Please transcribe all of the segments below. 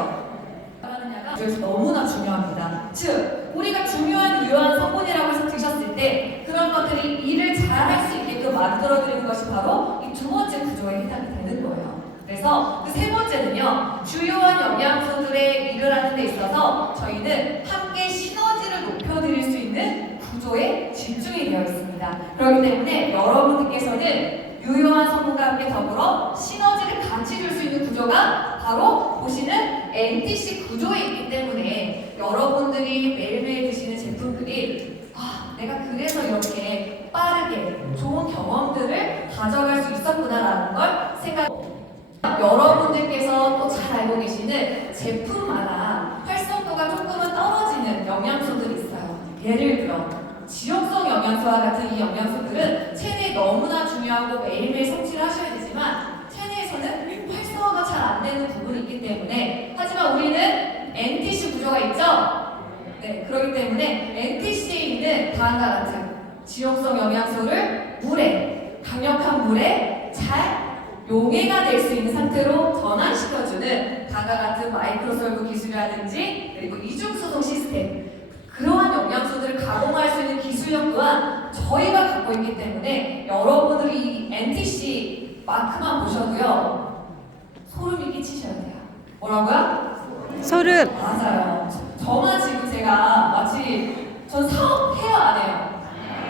아시겠죠? 그래서 너무나 중요합니다. 즉, 우리가 중요한 유효한 성분이라고 해서 드셨을 때 그런 것들이 일을 잘 할 수 있게끔 만들어드리는 것이 바로 이 두 번째 구조에 해당이 되는 거예요. 그래서 그 세 번째는요, 주요한 영양소들의 일을 하는 데 있어서 저희는 함께 시너지를 높여드릴 수 있는 구조에 집중이 되어 있습니다. 그렇기 때문에 여러분들께서는 유효한 성분과 함께 더불어 시너지를 같이 줄 수 있는 구조가 바로 보시는 NTC 구조에 있기 때문에 여러분들이 매일매일 드시는 제품들이 내가 그래서 이렇게 빠르게 좋은 경험들을 가져갈 수 있었구나라는 걸 여러분들께서 또 잘 알고 계시는 제품마다 활성도가 조금은 떨어지는 영양소들이 있어요. 예를 들어 지용성 영양소와 같은 이 영양소들은 체내에 너무나 중요하고 매일매일 섭취를 하셔야 되지만 체내에서는 활성화가 잘 안 되는 부분이 있기 때문에, 하지만 우리는 NTC 구조가 있죠? 네, 그렇기 때문에 NTC에 있는 다음과 같은 지용성 영양소를 강력한 물에 잘 용해가 될 수 있는 상태로 전환시켜주는 다음과 같은 마이크로솔브 기술이라든지 그리고 이중수송 시스템, 그러한 영양소들을 가공할 수 있는 기술력 또한 저희가 갖고 있기 때문에 여러분들이 이 NTC 마크만 보셔도요 소름이 끼치셔야 돼요. 뭐라고요? 소름! 맞아요. 저만 지금 제가 마치 전 사업해요 안 해요?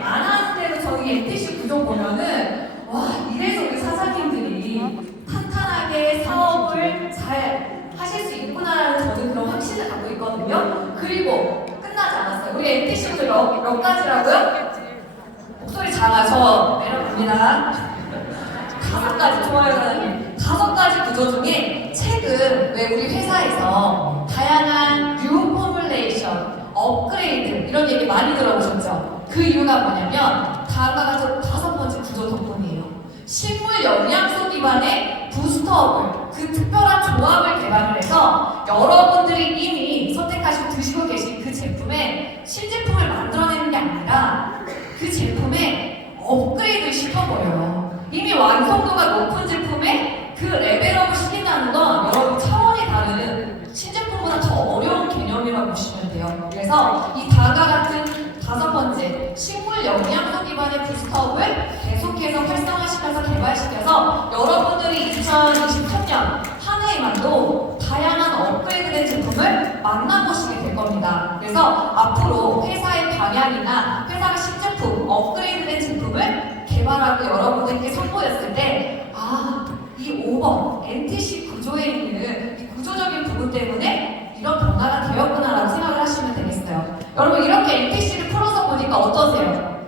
안 하는데도 저희 NTC 구조 보면은 와, 이래서 우리 사장님들이 탄탄하게 사업을 잘 하실 수 있구나라는 저는 그런 확신을 갖고 있거든요. 그리고 끝나지 않았어요. 우리 NTC 구조 몇 가지라고요? 목소리 작아서 내려봅니다. 5가지, 좋아요 사장님. 5가지 구조 중에 최근 왜 우리 회사에서 다양한 뉴 포뮬레이션, 업그레이드 이런 얘기 많이 들어보셨죠? 그 이유가 뭐냐면 다음과 같은 5번째 구조 덕분이에요. 식물 영양소 기반의 부스터업을, 그 특별한 조합을 개발을 해서 여러분들이 이미 선택하시고 드시고 계신 그 제품에 신제품을 만들어내는 게 아니라 그 제품에 업그레이드를 시켜버려요. 이미 완성도가 높은 제품에 그 레벨업을 시킨다는 건 여러분 차원이 다른 신제품보다 더 어려운 개념이라고 보시면 돼요. 그래서 이 다음과 같은 5번째 식물 영양소 기반의 부스터업을 계속해서 활성화시켜서 개발시켜서 여러분들이 2023년 한 해에만도 다양한 업그레이드된 제품을 만나보시게 될 겁니다. 그래서 앞으로 회사의 방향이나 회사가 신제품, 업그레이드된 제품을 개발하고 여러분들께 선보였을 때 이 5번 NTC 구조에 있는 이 구조적인 부분 때문에 이런 변화가 되었구나라고 생각을 하시면 되겠어요. 여러분 이렇게 NTC를 풀어서 보니까 어떠세요?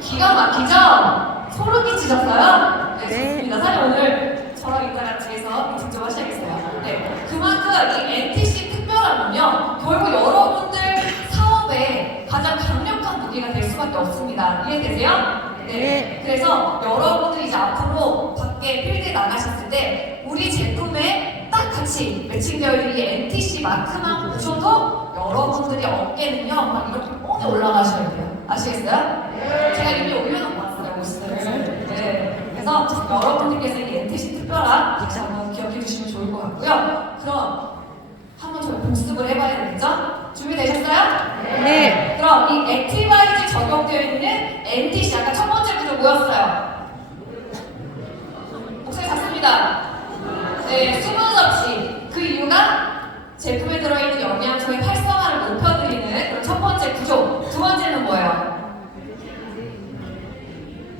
기가 막히죠? 소름 끼치셨어요? 네, 좋습니다. 사실 오늘 저랑 이따가 뒤에서 미팅 좀 하셔야겠어요. 네, 그만큼 이 NTC 특별함은요, 결국 여러분들 사업에 가장 강력한 무기가 될 수밖에 없습니다. 이해되세요? 네. 그래서 여러분들이 이제 앞으로 밖에 필드에 나가셨을 때 우리 제품에 딱 같이 매칭되어 있는 이 NTC 마크만 보셔도 여러분들이 어깨는요 막 이렇게 뽕에 올라가셔야 돼요. 아시겠어요? 제가 이미 올려놓고 왔어요, 모습을. 네. 그래서 여러분들께서 이 NTC 특별한 다시 한번 기억해 주시면 좋을 것 같고요. 그럼 한번 저희 복습을 해봐야 되겠죠? 준비되셨어요? 네. 그럼 이 액티바이즈 적용되어 있는 NTC, 아까 첫 번째 구조 뭐였어요? 목소리 작습니다. 네, 수분 섭취. 그 이유가 제품에 들어있는 영양소의 활성화를 높여드리는 그런 첫 번째 구조. 두 번째는 뭐예요?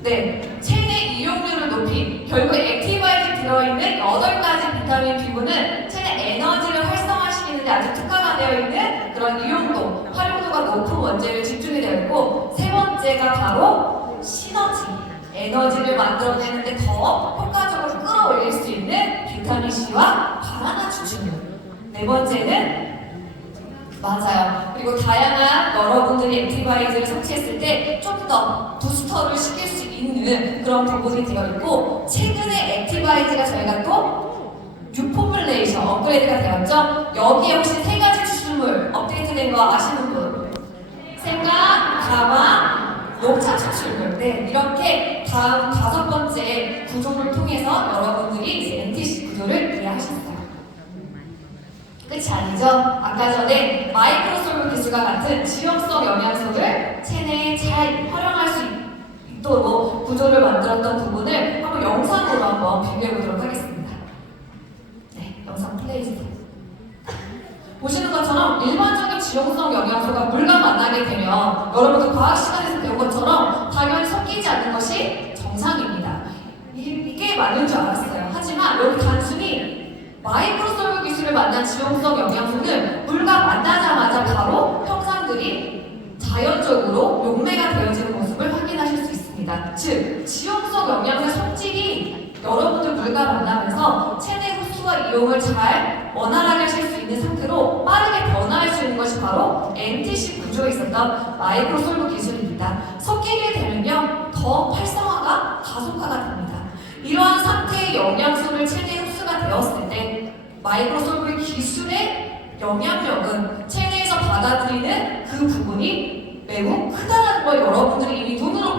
네, 체내 이용률을 높인, 결국 액티바이즈에 들어있는 8가지 비타민 기구는 체내 에너지를 활성화시키는데 아주 특화가 되어 있는 그런 이용도, 활용도가 높은 원재료에 집중이 되어 있고, 세 번째가 바로 시너지, 에너지를 만들어내는데 더 효과적으로 끌어올릴 수 있는 비타민 C와 바나나 추출물. 네 번째는 맞아요. 그리고 다양한 여러분들이 액티바이즈를 섭취했을 때 좀 더 부스터를 시킬 수 있는 그런 부분이 되어 있고, 최근에 액티바이즈가 저희가 또 뉴포뮬레이션 업그레이드가 되었죠. 여기에 혹시 3가지 추출물 업데이트된 거 아시는 분? 생강, 가마, 녹차 추출물. 네, 이렇게 다음 5번째 구조를 통해서 여러분들이 이제 NTC 구조를 이해하셨어요. 끝이 아니죠. 아까 전에 마이크로솔브 기술과 같은 지용성 영양소를 체내에 잘 활용할 수 있도록 구조를 만들었던 부분을 한번 영상으로 한번 비교해보도록 하겠습니다. 네, 영상 플레이 주세요. 보시는 것처럼 일반적인 지용성 영양소가 물과 만나게 되면 여러분들 과학 시간에서 배운 것처럼 당연히 섞이지 않는 것이 정상입니다. 이게 맞는 줄 알았어요. 하지만 여기 단순히 마이크로솔브 기술을 만난 지용성 영양소는 물과 만나자마자 바로 형상들이 자연적으로 용매가 되어지는 모습을 확인하실 수 있습니다. 즉, 지용성 영양소 성질이 여러분들 물과 만나면서 체내 흡수와 이용을 잘 원활하게 하실 수 있는 상태로 빠르게 변화할 수 있는 것이 바로 NTC 구조에 있었던 마이크로솔브 기술입니다. 섞이게 되면요, 더 활성화가 가속화가 됩니다. 이러한 상태의 영양소를 체내에 흡수가 되었을 때 마이크로솔브 기술의 영향력은 체내에서 받아들이는 그 부분이 매우 크다는 걸 여러분들이 이미 눈으로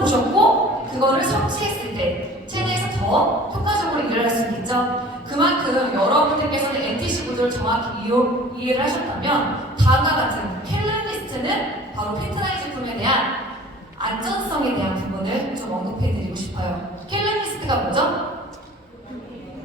보셨고 그거를 섭취했을 때 체내에서 더 효과적으로 일을 할 수 있겠죠. 그만큼 여러분들께서는 NTC 구조를 정확히 이해를 하셨다면 다음과 같은 캘린리스트는 바로 피트라인 제품에 대한 안전성에 대한 부분을 좀 언급해드리고 싶어요. 캘린리스트가 뭐죠?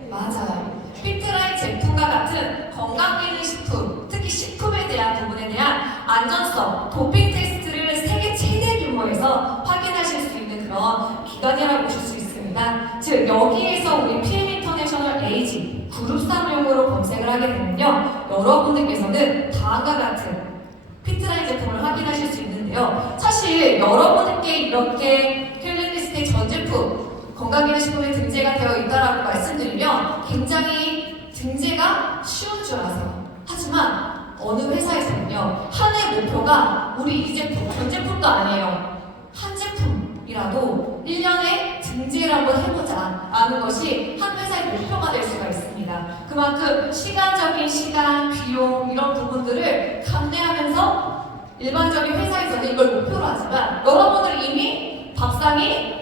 맞아요. 피트라인 제품과 같은 건강기능식품, 특히 식품에 대한 부분에 대한 안전성, 도핑 테스트를 세계 최대 규모에서 확인하실 수 있는 그런 기관이라고 보실 수 있습니다. 즉, 여기에서 우리 PM 인터내셔널 에이지 그룹3용으로 검색을 하게 되면요, 여러분들께서는 다음과 같은 피트라인 제품을 확인하실 수 있는데요. 사실 여러분들께 이렇게 캘린리스트의 전 제품 건강기능식품에 등재가 되어 있다라고 말씀드리면 굉장히 등재가 쉬운 줄 아세요. 하지만 어느 회사에서는요, 한 해 목표가 우리 이 제품, 전 제품도 아니에요. 한 제품이라도 1년에 등재를 한번 해보자 라는 것이 한 회사의 목표가 될 수가 있습니다. 그만큼 시간적인 시간, 비용 이런 부분들을 감내하면서 일반적인 회사에서는 이걸 목표로 하지만 여러분들 이미 밥상이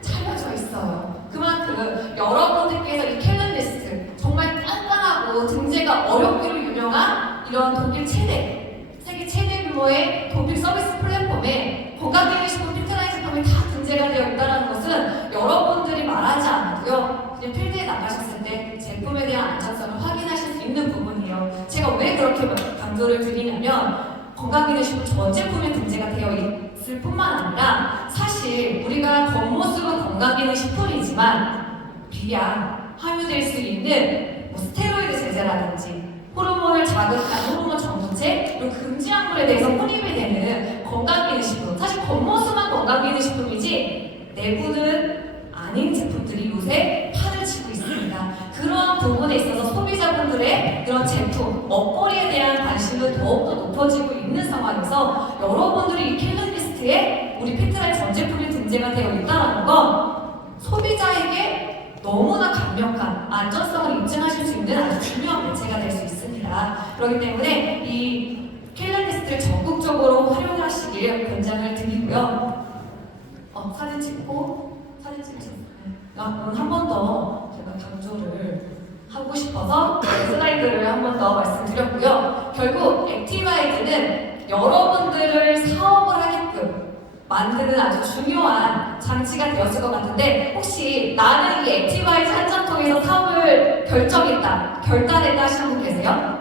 차려져 있어요. 그만큼 여러분들께서 이 캘린리스트 정말 깐깐하고 등재가 어렵기로 유명한 이런 독일 최대, 세계 최대 규모의 독일 서비스 플랫폼에 건강기능식품 피트라인 제품이 다 등재가 되어 있다는 것은 여러분들이 말하지 않아도요, 그냥 필드에 나가셨을 때 제품에 대한 안전성을 확인하실 수 있는 부분이에요. 제가 왜 그렇게 강조를 드리냐면 건강기능식품 전 제품에 등재가 되어 있을 뿐만 아니라 사실 우리가 겉모습은 건강기능식품이지만 비량, 함유될 수 있는 스테로이드 제제라든지 호르몬을 자극한 호르몬 전구체, 그리고 금지약물에 대해서 혼입이 되는 건강기능식품, 사실 겉모습만 건강기능식품이지 내부는 아닌 제품들이 요새 판을 치고 있습니다. 그런 부분에 있어서 소비자분들의 그런 제품, 먹거리에 대한 관심은 더욱더 높아지고 있는 상황에서 여러분들이 이 캘린리스트에 우리 피트라인 전 제품이 등재가 되어 있다는 건 소비자에게 너무나 강력한 안전성을 입증하실 수 있는 아주 중요한 매체가 될 수 있습니다. 그렇기 때문에 이 캘린리스트를 적극적으로 활용하시길 권장을 드리고요. 사진 찍고 한 번 더 제가 강조를 하고 싶어서 슬라이드를 한 번 더 말씀드렸고요. 결국 액티바이즈는 여러분들을 사업을 하게끔 만드는 아주 중요한 장치가 되었을 것 같은데, 혹시 나는 이 액티바이즈 한 장 통해서 사업을 결단했다 하시는 분 계세요?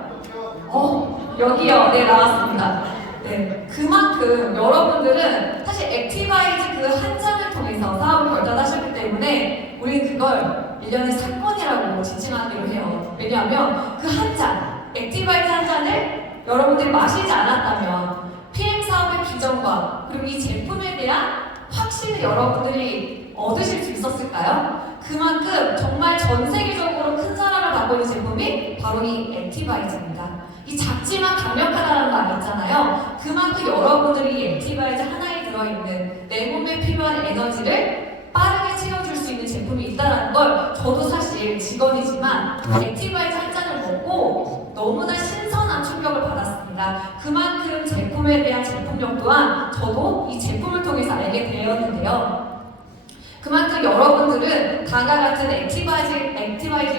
여기요. 네, 나왔습니다. 네, 그만큼 여러분들은 사실 액티바이즈 그 한 장을 통해서 사업을 결단하셨기 때문에 우리는 그걸 일련의 사건이라고 지칭하기로 해요. 왜냐하면 그 한 잔, 액티바이즈 한 잔을 여러분들이 마시지 않았다면 PM 사업의 비전과 그리고 이 제품에 대한 확신을 여러분들이 얻으실 수 있었을까요? 그만큼 정말 전 세계적으로 큰 사랑을 받고 있는 제품이 바로 이 액티바이즈입니다. 이 작지만 강력하다는 말 있잖아요. 그만큼 여러분들이 이 액티바이즈 하나에 들어있는 내 몸에 필요한 에너지를 빠르게 채워줄 수 있는 제품이 있다는 걸 저도 사실 직원이지만 액티바이즈 한 잔을 먹고 너무나 신선한 충격을 받았습니다. 그만큼 제품에 대한 제품력 또한 저도 이 제품을 통해서 알게 되었는데요. 그만큼 여러분들은 다음과 같은 액티바이즈에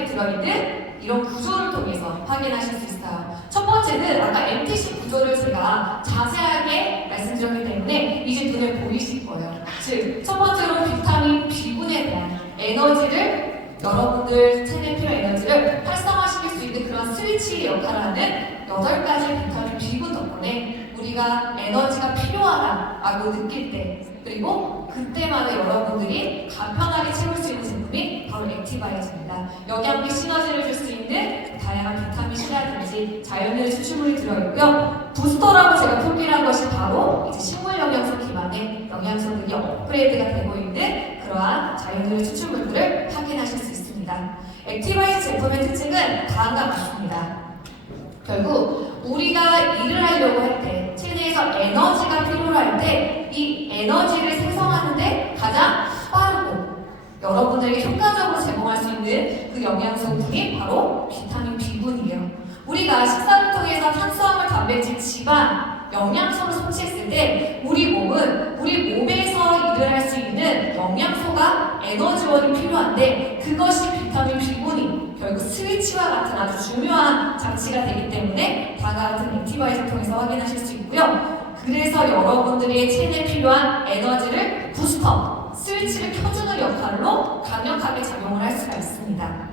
들어있는 이런 구조를 통해서 확인하실 수 있어요. 첫 번째는 아까 MTC 구조를 제가 자세하게 말씀드렸기 때문에 이제 눈에 보이실 거예요. 즉, 첫 번째로 비타민 B군에 대한 에너지를 여러분들 체내 필요 에너지를 활성화시킬 수 있는 그런 스위치 역할을 하는 8가지 비타민 B군 덕분에 우리가 에너지가 필요하다라고 느낄 때, 그리고 그때마다 여러분들이 간편하게 채울 수 있는 제품이 바로 액티바이즈입니다. 영양비 시너지를 줄 수 있는 다양한 비타민 C라든지 자연의 추출물이 들어있고요. 부스터라고 제가 표기를 한 것이 바로 이제 식물 영양소 기반의 영양소들이 업그레이드가 되고 있는 그러한 자연의 추출물들을 확인하실 수 있습니다. 액티바이즈 제품의 특징은 다음과 같습니다. 결국 우리가 일을 하려고 할 때, 체내에서 에너지가 필요할 때 이 에너지를 생성하는데 가장 빠르고 여러분들에게 효과적으로 제공할 수 있는 그 영양소분이 바로 비타민 B군이에요. 우리가 식사를 통해서 탄수화물, 단백질, 지방, 영양소를 섭취했을 때 우리 몸은 우리 몸에서 일을 할 수 있는 영양소가 에너지원이 필요한데 그것이 비타민 B군이 결국 스위치와 같은 아주 중요한 장치가 되기 때문에 다음과 같은 액티바이즈를 통해서 확인하실 수 있고요. 그래서 여러분들의 체내에 필요한 에너지를 부스터, 스위치를 켜주는 역할로 강력하게 작용을 할 수가 있습니다.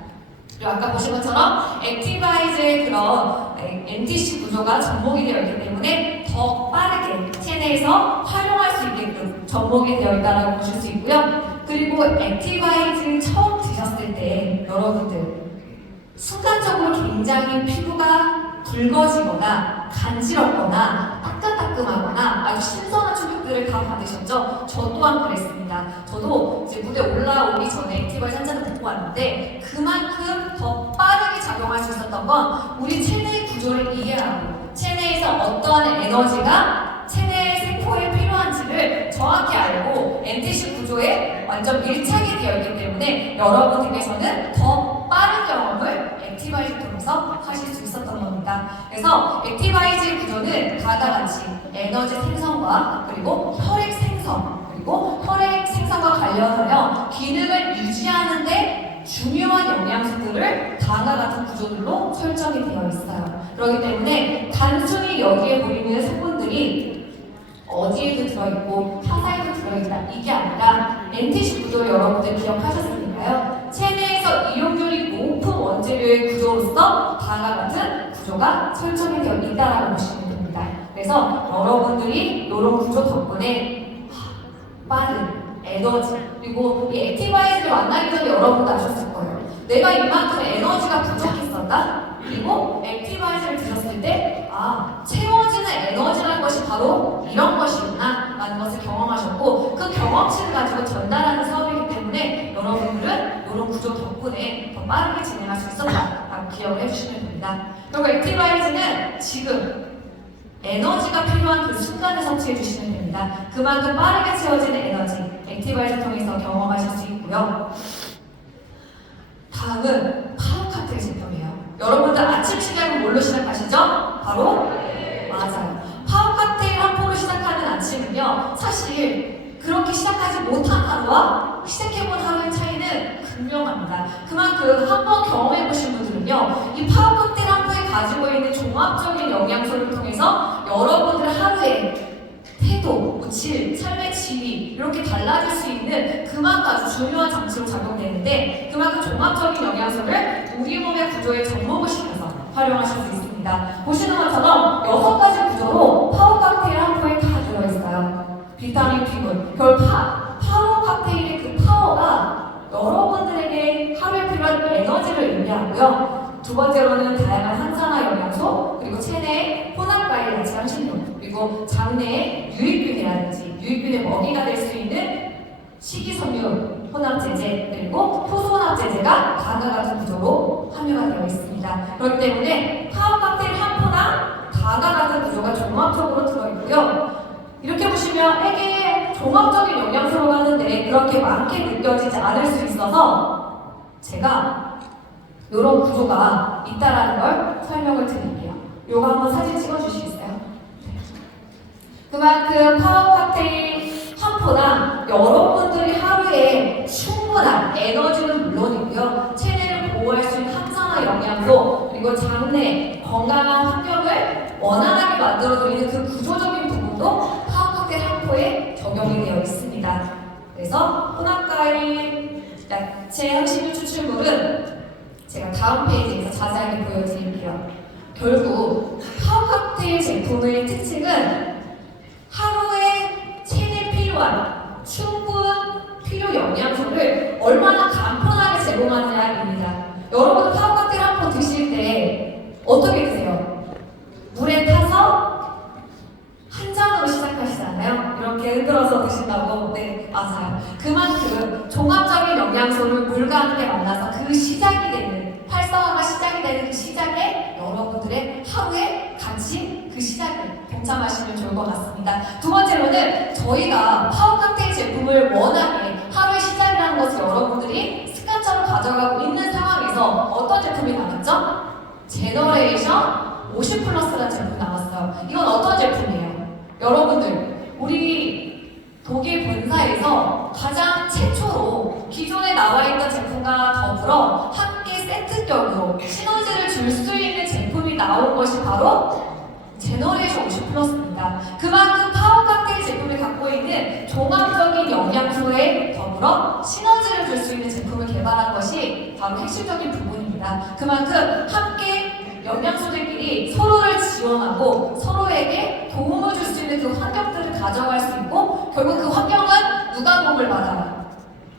그리고 아까 보신 것처럼 액티바이즈의 그런 MTC 구조가 접목이 되어 있기 때문에 더 빠르게 체내에서 활용할 수 있게끔 접목이 되어 있다고 보실 수 있고요. 그리고 액티바이즈를 처음 드셨을 때 여러분들 순간적으로 굉장히 피부가 붉어지거나 간지럽거나 따끈따끈하거나 아주 신선한 충격들을 다 받으셨죠? 저 또한 그랬습니다. 저도 이제 무대 올라오기 전에 액티바이즈 한 잔을 먹고 왔는데 그만큼 더 빠르게 작용할 수 있었던 건 우리 체내의 구조를 이해하고 체내에서 어떠한 에너지가 체내 세포에 필요한지를 정확히 알고 MTC 구조에 완전 밀착이 되어 있기 때문에 여러분들께서는 더 빠른 경험을 액티바이즈 통해서 하실 수 있었던 겁니다. 그래서 액티바이즈 구조는 다음과 같이 에너지 생성과 그리고 혈액 생성 그리고 혈액 생성과 관련하여 기능을 유지하는데 중요한 영양소들을 다음과 같은 구조들로 설정이 되어 있어요. 그렇기 때문에 단순히 여기에 보이는 성분들이 어디에도 들어있고 타사에도 들어있다 이게 아니라 MTC 구조를 여러분들 기억하셨으니까요. 체내에서 이용률이 높은 원재료의 구조로서 다음과 같은 구조가 설정이 되어 있다라고 보시면 됩니다. 그래서 여러분들이 이런 구조 덕분에 빠른 에너지 그리고 이 액티바이즈를 만나기 전에 여러분도 아셨을 거예요. 내가 이만큼 에너지가 부족했었다? 그리고 액티바이즈를 드셨을 때 채워지는 에너지라는 것이 바로 이런 것이구나 라는 것을 경험하셨고 그 경험치를 가지고 전달하는 사업이기 때문에 여러분들은 이런 구조 덕분에 더 빠르게 진행할 수 있었다라고 기억을 해주시면 됩니다. 그리고 액티바이즈는 지금 에너지가 필요한 그 순간에 섭취해 주시면 됩니다. 그만큼 빠르게 채워지는 에너지 액티바이즈 통해서 경험하실 수 있고요. 다음은 파워 칵테일 제품이에요. 여러분들 아침 시작은 뭘로 시작하시죠? 바로? 맞아요. 파워 칵테일 한 포로 시작하는 아침은요, 사실 그렇게 시작하지 못한 하루와 시작해본 하루의 차이는 극명합니다. 그만큼 한번 경험해보신 분들은요, 이 파워 칵테일 한 포에 가지고 있는 종합적인 영양소를 통해서 여러분들 하루에 태도, 질, 삶의 질이 이렇게 달라질 수 있는 그만큼 아주 중요한 장치로 작용되는데 그만큼 종합적인 영양소를 우리 몸의 구조에 접목을 시켜서 활용하실 수 있습니다. 보시는 것처럼 6가지 구조로 파워 칵테일 한 포에 다 들어있어요. 비타민 B군, 파워 칵테일의 그 파워가 여러분들에게 하루에 필요한 에너지를 의미하고요. 두 번째로는 다양한 항산화 영양소, 그리고 체내의 혼합과일 야채 향신료, 그리고 장내의 유익균이라든지 유익균의 먹이가 될 수 있는 식이섬유 혼합제제, 그리고 효소혼합제제가 다음과 같은 구조로 함유가 되어 있습니다. 그렇기 때문에 파워 칵테일 한 포당 다음과 같은 구조가 종합적으로 들어있고요. 이렇게 보시면 이게 종합적인 영양소로 하는데 그렇게 많게 느껴지지 않을 수 있어서 제가 이런 구조가 있다라는 걸 설명을 드릴게요. 요거 한번 사진 찍어주시겠어요? 그만큼 파워 칵테일 한 포당 여러분들이 하루에 충분한 에너지는 물론이고요. 체내를 보호할 수 있는 항산화 영양소, 그리고 장내 건강한 환경을 원활하게 만들어드리는 그 구조적인 부분도 파워 칵테일 한포에 적용이 되어 있습니다. 그래서 혼합과일, 야채, 향신료 추출물은 제가 다음 페이지에서 자세하게 보여드릴게요. 결국 파워 칵테일 제품의 특징은 하루에 체내 필요한 충분 필요 영양소를 얼마나 간편하게 제공하느냐입니다. 여러분 파워 칵테일 한 번 드실 때 어떻게 드세요? 물에 타서 한 잔으로 시작하시잖아요. 이렇게 흔들어서 드신다고. 네, 맞아요. 그만큼 종합적인 영양소를 물과 함께 만나서 그 시작이 되는, 활성화가 시작이 되는 그 시작에 여러분들의 하루에 같이 그 시작을 동참하시면 좋을 것 같습니다. 두 번째로는 저희가 파워 칵테일 제품을 워낙에 하루의 시작이라는 것을 여러분들이 습관처럼 가져가고 있는 상황에서 어떤 제품이 나왔죠? 제너레이션 50플러스라는 제품이 나왔어요. 이건 어떤 제품이에요? 여러분들, 우리 독일 본사에서 가장 최초로 기존에 나와 있던 제품과 더불어 함께 세트격으로 시너지를 줄 수 있는 제품이 나온 것이 바로 제너레이션 50플러스입니다. 그만큼 파워 칵테일 제품이 갖고 있는 종합적인 영양소에 더불어 시너지를 줄 수 있는 제품을 개발한 것이 바로 핵심적인 부분입니다. 그만큼 함께 영양소들끼리 서로를 지원하고 서로에게 도움을 줄 수 있는 그 환경들을 가져갈 수 있고, 결국 그 환경은 누가 도움을 받아요?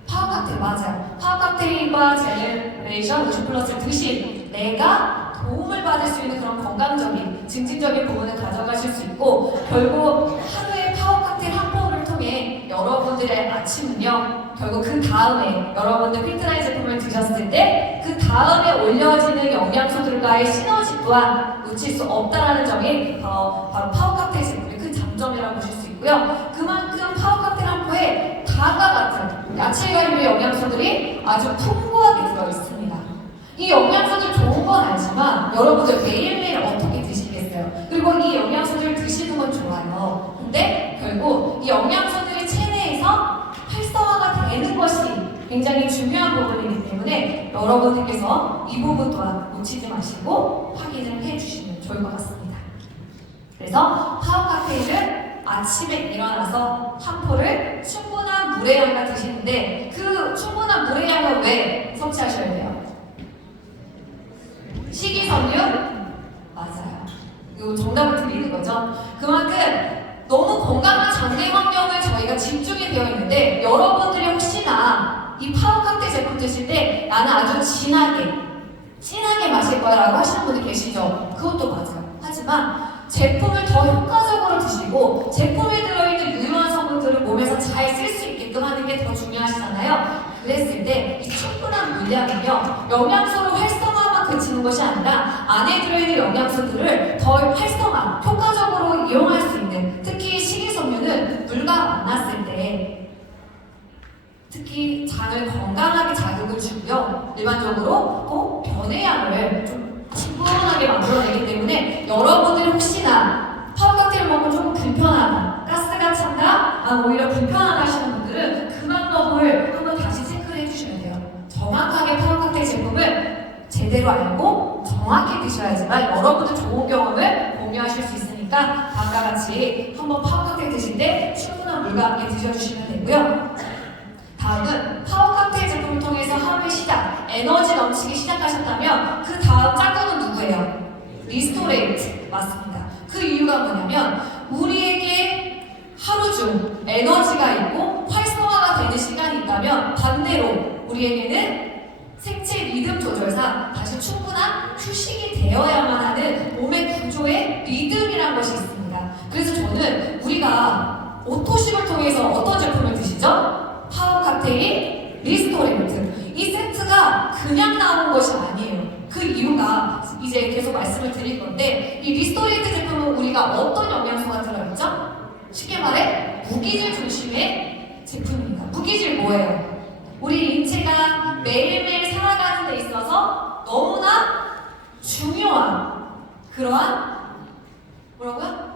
파워 칵테일, 맞아요. 파워 칵테일과 제너레이션 50플러스를 드신 내가 도움을 받을 수 있는 그런 건강적인, 증진적인 부분을 가져가실 수 있고, 결국 하루의 파워 칵테일 한 포를 통해 여러분들의 아침은요, 결국 그 다음에 여러분들 필트라인 제품을 드셨을 때 그 다음에 올려지는 영양소들과의 시너지 또한 놓칠 수 없다는 점이 바로 파워 칵테일 제품의 큰 장점이라고 보실 수 있고요. 그만큼 파워 칵테일 한 포에 다과 같은 야채과 유의 영양소들이 아주 풍부하게 들어있습니다. 이 영양소들 좋은 건 알지만 여러분들 매일매일 어떻게 드시겠어요? 그리고 이 영양소들을 드시는 건 좋아요. 근데 결국 이 영양소들이 체내에서 활성화가 되는 것이 굉장히 중요한 부분이기 때문에 여러분들께서 이 부분 또한 놓치지 마시고 확인을 해주시면 좋을 것 같습니다. 그래서 파워 칵테일을 아침에 일어나서 한 포를 충분한 물의 양과 드시는데, 그 충분한 물의 양을 왜 섭취하셔야 돼요? 식이섬유? 맞아요. 이거 정답을 드리는 거죠. 그만큼 너무 건강한 장내 환경을 저희가 집중이 되어 있는데, 여러분들이 혹시나 이 파워 칵테일 제품 드실 때 나는 아주 진하게 마실 거야 라고 하시는 분들 계시죠? 그것도 맞아요. 하지만 제품을 더 효과적으로 드시고 제품에 들어있는 유효한 성분들을 몸에서 잘 쓸 수 있게끔 하는 게 더 중요하시잖아요. 그랬을 때 이 충분한 물량이며 영양소를 활성화만 그치는 것이 아니라 안에 들어있는 영양소들을 더 활성화, 효과적으로 이용할 수 있는, 특히 식이섬유는 물과 만났을 때 특히 장을 건강하게 자극을 주고요. 일반적으로 또 변해양을 좀 충분하게 만들어내기 때문에 여러분들이 혹시나 파워 칵테일 먹으면 조금 불편하다, 가스가 찬다, 오히려 불편하다 하시는 분들은 그 방법을 한번 다시 체크를 해주셔야 돼요. 정확하게 파워 칵테일 제품을 제대로 알고 정확히 드셔야지만 여러분들 좋은 경험을 공유하실 수 있으니까 다음과 같이 한번 파워 칵테일 드실 때 충분한 물과 함께 드셔주시면 되고요. 다음은 파워 칵테일 제품을 통해서 하루의 시작, 에너지 넘치기 시작하셨다면 그 다음 짝꿍은 누구예요? 리스토레이트. 맞습니다. 그 이유가 뭐냐면 우리에게 하루 중 에너지가 있고 활성화가 되는 시간이 있다면 반대로 우리에게는 생체 리듬 조절상 다시 충분한 휴식이 되어야만 하는 몸의 구조의 리듬이라는 것이 있습니다. 그래서 저는 우리가 오토식을 통해서 어떤 제품을 드시죠? 파워 칵테일, 리스토레이트. 이 세트가 그냥 나온 것이 아니에요. 그 이유가 이제 계속 말씀을 드릴 건데, 이 리스토레이트 제품은 우리가 어떤 영양소가 들어있죠? 쉽게 말해 무기질 중심의 제품입니다. 무기질 뭐예요? 우리 인체가 매일매일 살아가는 데 있어서 너무나 중요한 그러한 뭐라고요?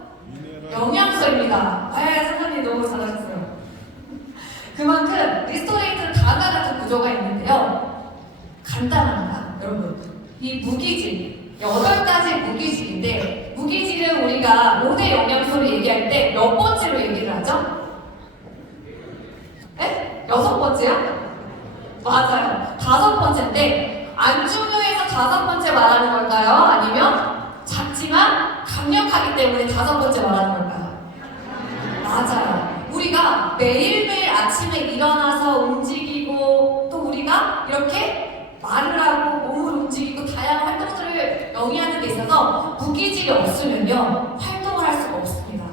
영양소입니다. 선생님 너무 잘하셨어요. 그만큼 리스토레이트는 다과 같은 구조가 있는데요. 간단합니다. 여러분, 이 무기질, 8가지 무기질인데 무기질은 우리가 5대 영양소를 얘기할 때 몇 번째로 얘기를 하죠? 네? 6번째요? 맞아요. 5번째인데 안 중요해서 5번째 말하는 걸까요? 아니면 작지만 강력하기 때문에 5번째 말하는 걸까요? 맞아요. 우리가 매일매일 아침에 일어나서 움직이고 또 우리가 이렇게 말을 하고 몸을 움직이고 다양한 활동들을 영위하는 데 있어서 무기질이 없으면요 활동을 할 수가 없습니다.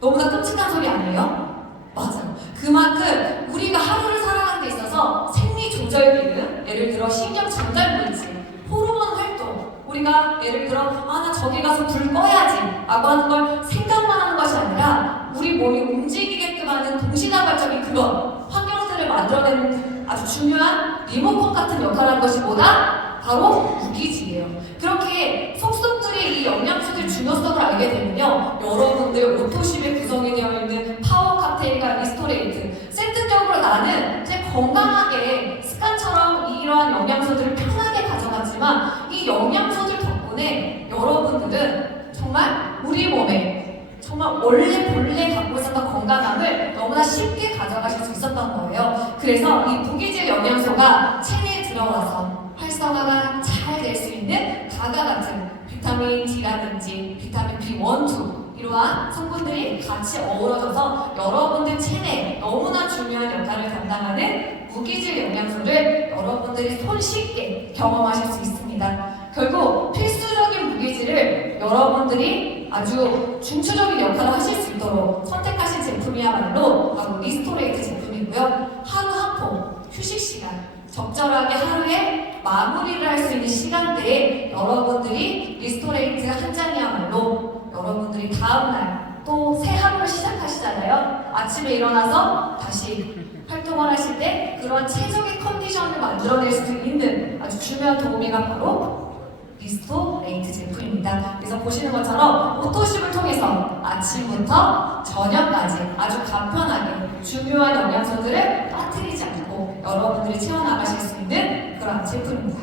너무나 끔찍한 소리 아니에요? 맞아요. 그만큼 우리가 하루를 살아가는 데 있어서 생리 조절 기능, 예를 들어 신경 전달 물질, 호르몬 활동, 우리가 예를 들어 나 저기 가서 불 꺼야지 라고 하는 걸 생각만 하는 것이 아니라 우리 몸이 움직이게끔 하는 동시다발적인 그런 환경들을 만들어내는 아주 중요한 리모컨 같은 역할을 하는 것이 뭐다? 바로 무기질이에요. 그렇게 속속들이 이 영양소의 중요성을 알게 되면요 여러분들 오토십에 구성이 되어 있는 파워 칵테일과 리스토레이트 세트적으로 나는 제 건강하게 습관처럼 이러한 영양소들을 편하게 가져갔지만 이 영양소들 덕분에 여러분들은 정말 우리 몸에 정말 원래 본래 갖고 있었던 건강함을 너무나 쉽게 가져가실 수 있었던 거예요. 그래서 이 무기질 영양소가 체내에 들어와서 활성화가 잘 될 수 있는 다가 같은 비타민 D라든지 비타민 B1, 2 이러한 성분들이 같이 어우러져서 여러분들 체내에 너무나 중요한 역할을 감당하는 무기질 영양소를 여러분들이 손쉽게 경험하실 수 있습니다. 결국 필수적인 무기질을 여러분들이 아주 중추적인 역할을 하실 수 있도록 선택하신 제품이야말로 바로 리스토레이트 제품이고요. 하루 한 포, 휴식 시간, 적절하게 하루에 마무리를 할 수 있는 시간대에 여러분들이 리스토레이트 한 잔이야말로 여러분들이 다음날 또 새 하루를 시작하시잖아요. 아침에 일어나서 다시 활동을 하실 때 그런 최적의 컨디션을 만들어낼 수 있는 아주 중요한 도우미가 바로 리스토레이트 제품입니다. 그래서 보시는 것처럼 오토십을 통해서 아침부터 저녁까지 아주 간편하게 중요한 영양소들을 빠뜨리지 않고 여러분들이 채워나가실 수 있는 그런 제품입니다.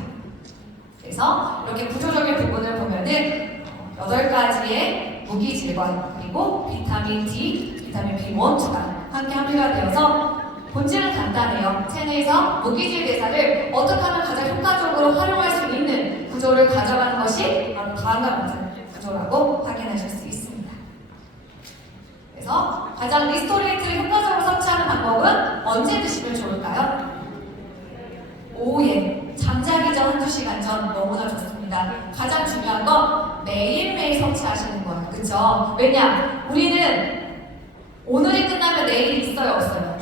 그래서 이렇게 구조적인 부분을 보면은 8가지의 무기질과 그리고 비타민 D, 비타민 B1가 함께 함유가 되어서 본질은 간단해요. 체내에서 무기질 대사를 어떻게 하면 가장 효과적으로 활용할 수 있는 구조를 가져가는 것이 바로 다음과 같은 구조라고 확인하실 수 있습니다. 그래서 가장 리스토레이트를 효과적으로 섭취하는 방법은 언제 드시면 좋을까요? 오후에 잠자기 전 1~2시간 전 너무나 좋습니다. 가장 중요한 건 매일매일 섭취하시는 거예요. 그쵸? 왜냐? 우리는 오늘이 끝나면 내일이 있어요? 없어요?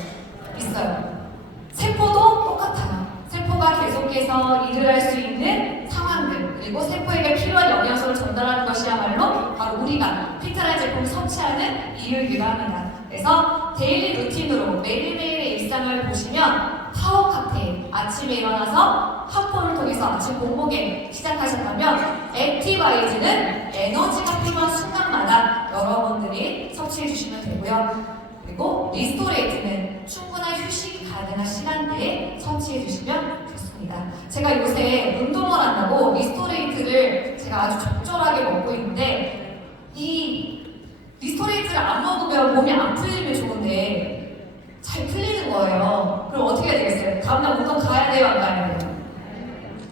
있어요. 세포도 똑같아요. 세포가 계속해서 일을 할 수 있는 상황들 그리고 세포에게 필요한 영양소를 전달하는 것이야말로 바로 우리가 피트라이 제품을 섭취하는 이유이기도 합니다. 그래서 데일리 루틴으로 매일매일의 일상을 보시면 파워 칵테일 아침에 일어나서 한 포를 통해서 아침 공복에 시작하셨다면 액티바이즈는 에너지가 필요한 순간마다 여러분들이 섭취해 주시면 되고요. 그리고 리스토레이트는 충분한 휴식이 가능한 시간대에 섭취해 주시면 좋습니다. 제가 요새 운동을 한다고 리스토레이트를 제가 아주 적절하게 먹고 있는데 이 리스토레이트를 안 먹으면 몸이 안 풀리면 좋은데 잘 풀리는 거예요. 그럼 어떻게 해야 되겠어요? 다음날 운동 가야 돼요? 안 가야 돼요?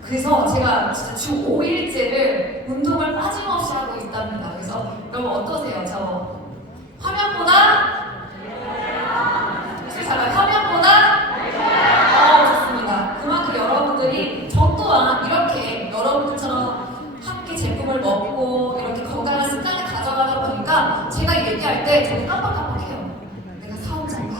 그래서 제가 진짜 주 5일째를 운동을 빠짐없이 하고 있답니다. 그래서 여러분 어떠세요? 저 화면보다 화면보다 좋습니다. 그만큼 여러분들이 저 또한 이렇게 여러분들처럼 함께 제품을 먹고 이렇게 건강한 습관을 가져가다 보니까 제가 얘기할 때 저는 깜빡깜빡해요. 내가 사업자인가?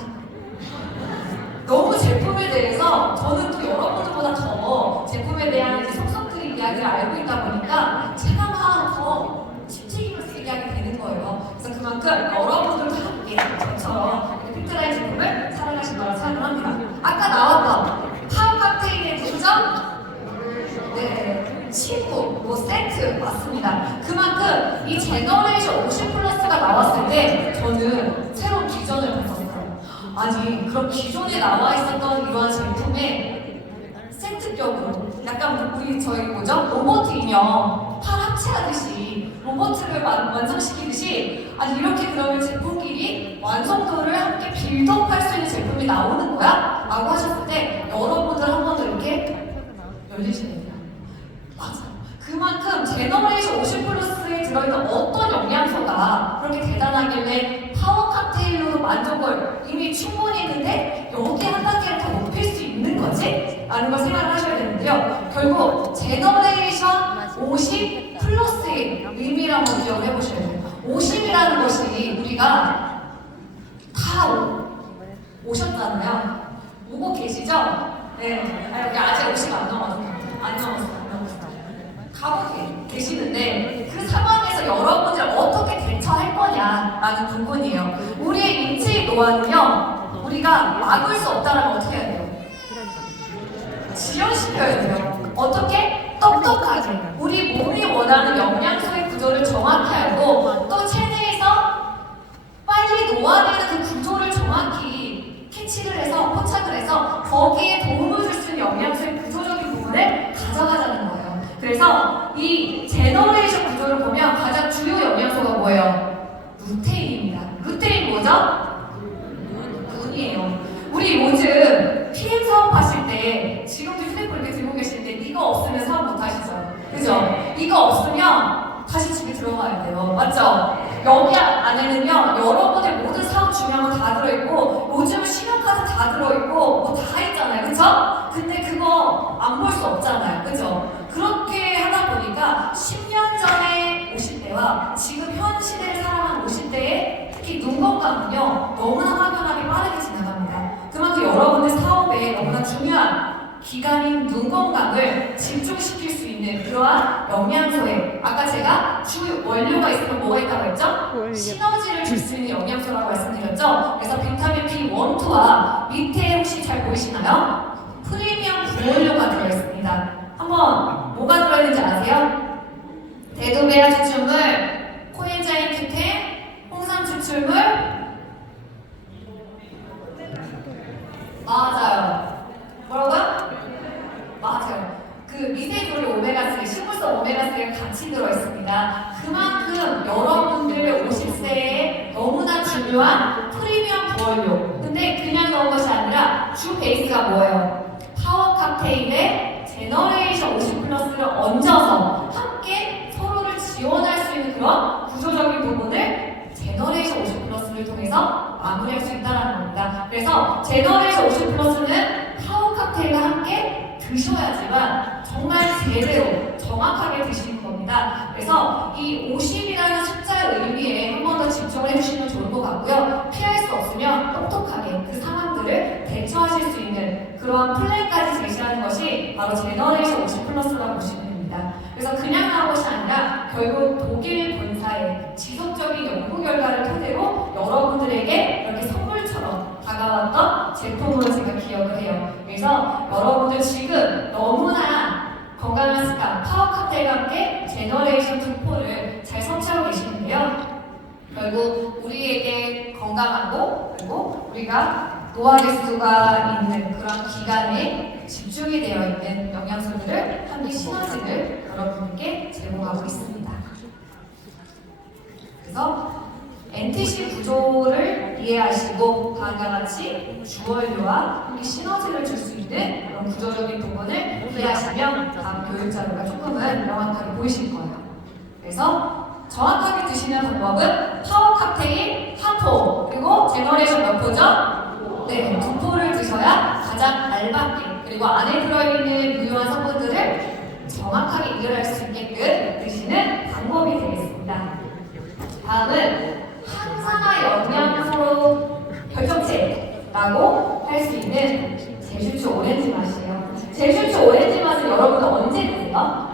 너무 제품에 대해서 저는 또 여러분들보다 더 제품에 대한 속속들이 이야기를 알고 있다 보니까 제가 막 더 침체기면서 얘기하게 되는 거예요. 그래서 그만큼 여러분들도 함께 저처럼 피트라이 제품을 사랑하신 거라고 생각합니다. 아까 나왔던 파워 칵테일의 분점 네, 친구, 세트 맞습니다. 그만큼 이 제너레이션 50 플러스가 나왔을 때 저는 새로운 비전을 봤었어요. 아니 그럼 기존에 나와 있었던 이러한 제품에 세트격으로 약간 우리 저희 뭐죠? 로봇 인형 팔 합체하듯이 로봇을 완성시키듯이 아니 이렇게 그러면 제품끼리 완성도를 함께 빌드업할 수 있는 제품이 나오는 거야? 라고 하셨을 때 여러분들 한 번 더 이렇게 열리시네요. 맞아요. 그만큼 제너레이션 50 플러스에 들어있는 어떤 영양소가 그렇게 대단하길래 파워 칵테일로도 만족을 이미 충분히 했는데 여기에 한 단계를 더 높일 수 있는 거지? 라는 걸 생각을 하셔야 되는데요. 결국 제너레이션 50 플러스의 의미를 한번 기억을 해보셔야 돼요. 50이라는 것이 우리가 다 오셨잖아요. 오고 계시죠? 네. 여기 아직 50 안 넘었어요. 가고 계시는데 그 상황에서 여러분들 어떻게 대처할 거냐라는 부분이에요. 우리의 인지 노화는요, 우리가 막을 수 없다면 어떻게 해야 돼요? 지연시켜야 돼요. 어떻게? 똑똑하게. 우리 몸이 원하는 영양소의 구조를 정확히 알고 또 체내에서 빨리 노화되는 그 구조를 정확히 캐치를 해서 포착을 해서 거기에 도움을 줄 수 있는 영양소의 구조적인 부분을 가져가자는 거예요. 그래서 이 제너레이션 구조를 보면 가장 주요 영양소가 뭐예요? 루테인입니다. 루테인 뭐죠? 눈이에요. 우리 요즘 PM 사업 하실 때 지금도 휴대폰 이렇게 들고 계시는데 이거 없으면 사업 못 하시죠? 그죠? 이거 없으면 다시 집에 들어가야 돼요. 맞죠? 여기 안에는요, 여러분의 모든 사업 중요한 거 다 들어있고, 요즘은 신용카드 다 들어있고, 뭐 다 있잖아요. 그쵸? 근데 그거 안 볼 수 없잖아요. 그죠? 그렇게 하다 보니까 10년 전에 50대와 지금 현 시대를 살아가는 50대의 특히 눈 건강은요, 너무나 확연하게 빠르게 지나갑니다. 그만큼 여러분의 사업에 너무나 중요한 기간인 눈 건강을 집중시킬 수 있는 그러한 영양소에 아까 제가 주 원료가 있으면 뭐가 있다고 했죠? 시너지를 줄 수 있는 영양소라고 말씀드렸죠? 그래서 비타민 B1, 2와 밑에 혹시 잘 보이시나요? 프리미엄 부원료가 들어있습니다. 한번 뭐가 들어있는지 아세요? 대두베라 추출물, 코엔자임 Q10, 홍삼 추출물 맞아요. 뭐라고요? 맞아요. 그 미세조리 오메가3, 식물성 오메가3가 같이 들어있습니다. 그만큼 여러분들 50세에 너무나 중요한 프리미엄 부원료. 근데 그냥 넣은 것이 아니라 주 베이스가 뭐예요? 파워 칵테일에 제너레이션 50 플러스를 얹어서 함께 서로를 지원할 수 있는 그런 구조적인 부분을 제너레이션 50 플러스를 통해서 마무리할 수 있다는 겁니다. 그래서 제너레이션 50 플러스는 파워 칵테일과 함께 드셔야지만 정말 제대로 정확하게 드시는 겁니다. 그래서 이 50이라는 숫자의 의미에 한 번 더 집중을 해주시면 좋을 것 같고요. 피할 수 없으면 똑똑하게 그 상황들을 대처하실 수 있는 그러한 플랜까지 제시하는 것이 바로 제너레이션 50 플러스라고 보시면 됩니다. 그래서 그냥 나온 것이 아니라 결국 독일 본사의 지속적인 연구 결과를 토대로 여러분들에게 이렇게 선물처럼 다가왔던 제품으로 제가 기억을 해요. 그래서 여러분들 지금 너무나 건강한 습관, 파워 칵테일과 함께 제너레이션 2포를 잘 섭취하고 계시는데요. 결국 우리에게 건강하고 그리고 우리가 노화될 수가 있는 그런 기간에 집중이 되어 있는 영양소들을 함께 시너지를 여러분께 제공하고 있습니다. 그래서 NTC 구조를 이해하시고 다음과 같이 주원료와 함께 시너지를 줄 수 있는 그런 구조적인 부분을 이해하시면 다음 교육 자료가 조금은 명확하게 보이실 거예요. 그래서 정확하게 드시는 방법은 파워 칵테일 한 포, 그리고 제너레이션 몇 포죠? 네, 2포를 드셔야 가장 알맞게 그리고 안에 들어있는 유효한 성분들을 정확하게 이해할 수 있게끔 드시는 방법이 되겠습니다. 다음은 항산화 영양소 결정체라고 할 수 있는 제슈츠 오렌지 맛이에요. 제슈츠 오렌지 맛은 여러분 언제 드세요?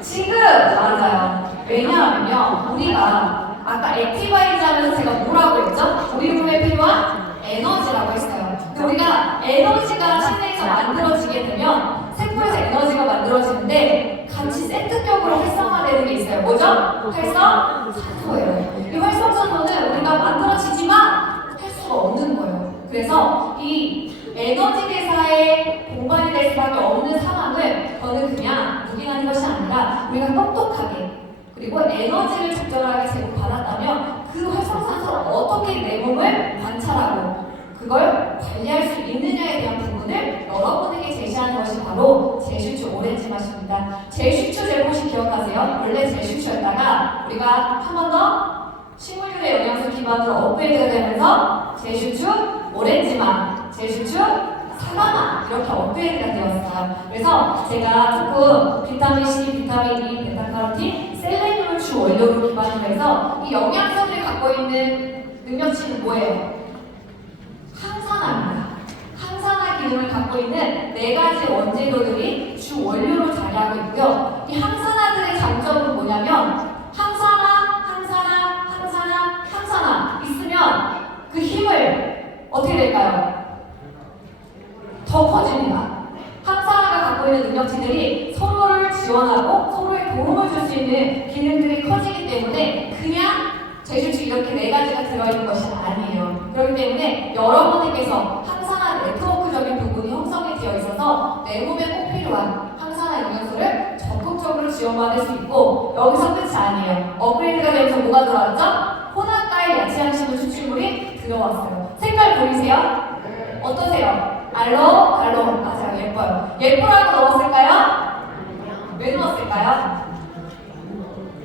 지금! 맞아요. 왜냐하면요, 우리가 아까 액티바이즈 하면서 제가 뭐라고 했죠? 우리 몸에 필요한 에너지라고 했어요. 근데 우리가 에너지가 체내에서 만들어지게 되면 세포에서 에너지가 만들어지는데 같이 세트격으로 활성화되는 게 있어요. 뭐죠? 활성산소예요. 이 활성산소는 우리가 만들어지지만 할 수가 없는 거예요. 그래서 이 에너지 대사에 공간이 될 수밖에 없는 상황을 저는 그냥 묵인하는 것이 아니라 우리가 똑똑하게 그리고 에너지를 적절하게 제공받았다면 그 활성산소를 어떻게 내 몸을 관찰하고 그걸 관리할 수 있느냐에 대한 부분을 여러분에게 제시하는 것이 바로 제슈추 오렌지 맛입니다. 제슈추 제공식 기억하세요? 원래 제슈추였다가 우리가 한 번 더 식물들의 영양소 기반으로 업그레이드가 되면서 제슈추 오렌지 맛, 제슈추 사과 맛 이렇게 업그레이드가 되었어요. 그래서 제가 조금 비타민 C, 비타민 E, 베타카로틴, 셀레늄을 주 원료로 기반으로 해서 이 영양소들이 갖고 있는 능력치는 뭐예요? 항산화입니다. 항산화 기능을 갖고 있는 4가지 원재료들이 주 원료로 자리하고 있고요. 이 항산화들의 장점은 뭐냐면 항산화 있으면 그 힘을 어떻게 될까요? 더 커집니다. 항산화가 갖고 있는 능력치들이 서로를 지원하고 서로에 도움을 줄 수 있는 기능들이 커지기 때문에 그냥 제슈추 이렇게 4가지가 들어있는 것이 아니에요. 그렇기 때문에 여러분들께서 항산화 네트워크적인 부분이 형성이 되어 있어서 내 몸에 꼭 필요한 항산화 영양소를 적극적으로 지원받을 수 있고 여기서 끝이 아니에요. 업그레이드가 되면서 뭐가 들어왔죠? 혼합과의 야채 양식물 추출물이 들어왔어요. 색깔 보이세요? 어떠세요? 알로 맞아요. 예뻐요. 예쁘라고 넣었을까요? 왜 넣었을까요?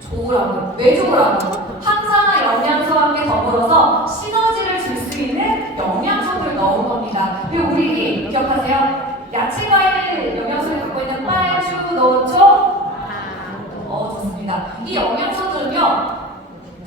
좋으라고. 왜 좋으라고? 항산화 영양소와 함께 더불어서 시너지를 줄 수 있는 영양소를 넣은 겁니다. 그리고 우리 기억하세요? 야채 과일 영양소를 갖고 있는 빨주, 노초 좋습니다. 이 영양소들은요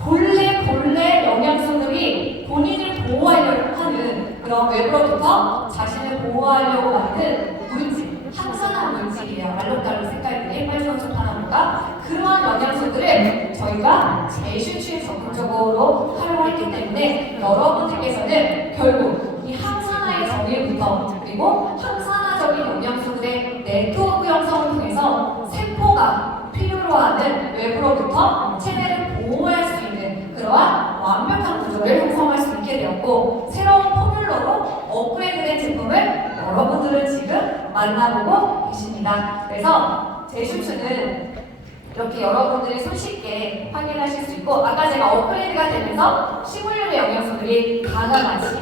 본래 영양소들이 본인을 보호하려고 하는 그런 외부로부터 자신을 보호하려고 만든 물질, 항산화 물질이에요. 알록달록 색깔들이 빨주노초 하나보다 그러한 영양소들을 저희가 제슈추에 적극적으로 활용했기 때문에 여러분들께서는 결국 이 항산화의 정의부터 그리고 항산화적인 영양소들의 네트워크 형성을 통해서 세포가 필요로 하는 외부로부터 체내를 보호할 수 있는 그러한 완벽한 구조를 형성할 수 있게 되었고 새로운 포뮬러로 업그레이드된 제품을 여러분들은 지금 만나보고 계십니다. 그래서 제슈추는 이렇게 여러분들이 손쉽게 확인하실 수 있고 아까 제가 업그레이드가 되면서 식물류의 영양소들이 가나같이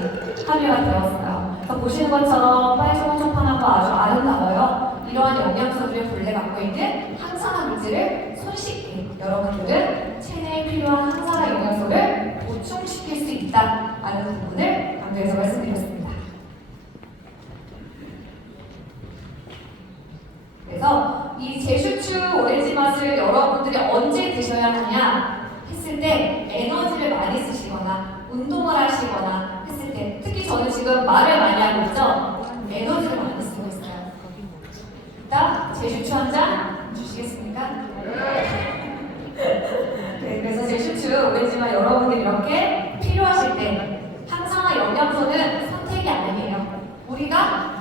함유가 되었어요. 그래서 보시는 것처럼 빨주노초판하고 아주 아름다워요. 이러한 영양소들의 본래 갖고 있는 항산화 물질을 손쉽게 여러분들은 체내에 필요한 항산화 영양소를 보충시킬 수 있다는 부분을 강조해서 말씀드렸습니다. 그래서 이 제슈추 오렌지 맛을 여러분들이 언제 드셔야 하냐 했을 때 에너지를 많이 쓰시거나 운동을 하시거나 했을 때 특히 저는 지금 말을 많이 하고 있죠? 에너지를 많이 쓰고 있어요. 일단 제슈추 한 잔 주시겠습니까? 네, 그래서 제슈추 오렌지맛 여러분들이 이렇게 필요하실 때 항산화 영양소는 선택이 아니에요. 우리가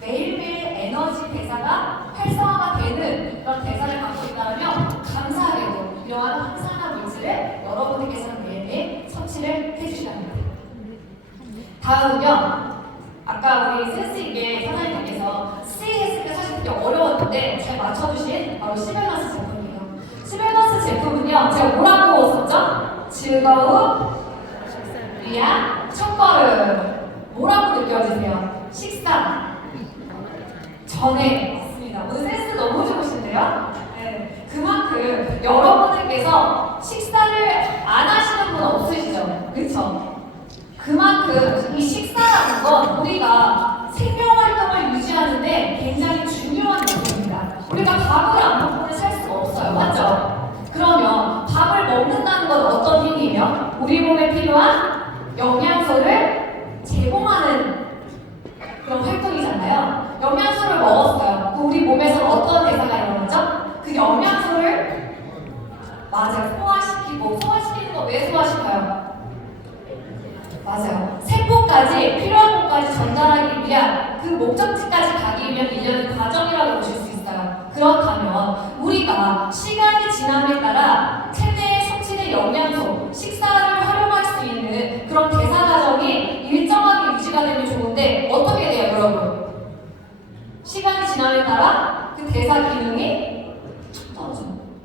매일매일 에너지 대사가 활성화가 되는 그런 대사를 갖고 있다면 감사하게도 이러한 항산화 물질을 여러분들께서는 매일매일 섭취를 해주셔야 합니다. 다음은요. 아까 우리 센스있게 사장님께서 C 했을 때 사실 되게 어려웠는데 잘 맞춰주신 바로 시벨너스 제품이에요. 시벨너스 제품은요. 제가 뭐라고 썼죠? 즐거운 위한 첫걸음. 뭐라고 느껴지세요? 식사 전에 맞습니다. 오늘 센스 너무 좋으신데요? 네, 그만큼 여러분들께서 식사를 안 하시는 분 없으시죠? 그렇죠? 그만큼 이 식사라는 건 우리가 생명활동을 유지하는데 굉장히 중요한 요소입니다. 우리가 밥을 안 먹고는 살 수가 없어요. 맞죠? 그러면 밥을 먹는다는 건 어떤 힘이에요? 우리 몸에 필요한 영양소를 제공하는 그런 활동이잖아요. 영양소를 먹었어요. 그럼 우리 몸에서 어떤 대사가 일어나죠? 그 영양소를 맞아요. 소화시키는 거 왜 소화시켜요? 맞아요. 세포까지 필요한 것까지 전달하기 위한 그 목적지까지 가기 위한 일련의 과정이라고 보실 수 있어요. 그렇다면 우리가 시간이 지남에 따라 체내에 섭취된 영양소, 식사를 활용할 수 있는 그런 대사 과정이 일정하게 유지가 되면 좋은데 어떻게 돼요, 여러분?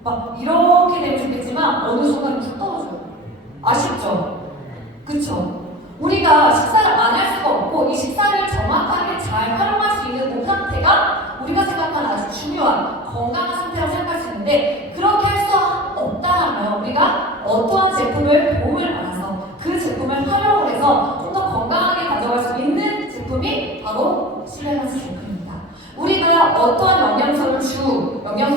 막 이렇게 되면 좋겠지만 어느 순간 툭 떨어져요. 아쉽죠? 그쵸? 우리가 식사를 안 할 수가 없고 이 식사를 정확하게 잘 활용할 수 있는 몸 상태가 우리가 생각하는 아주 중요한 건강한 상태라고 생각할 수 있는데 그렇게 할 수 없다면 우리가 어떠한 제품을 도움을 받아서 그 제품을 활용을 해서 좀 더 건강하게 가져갈 수 있는 제품이 바로 시밸런스 제품입니다. 우리가 어떠한 영양소를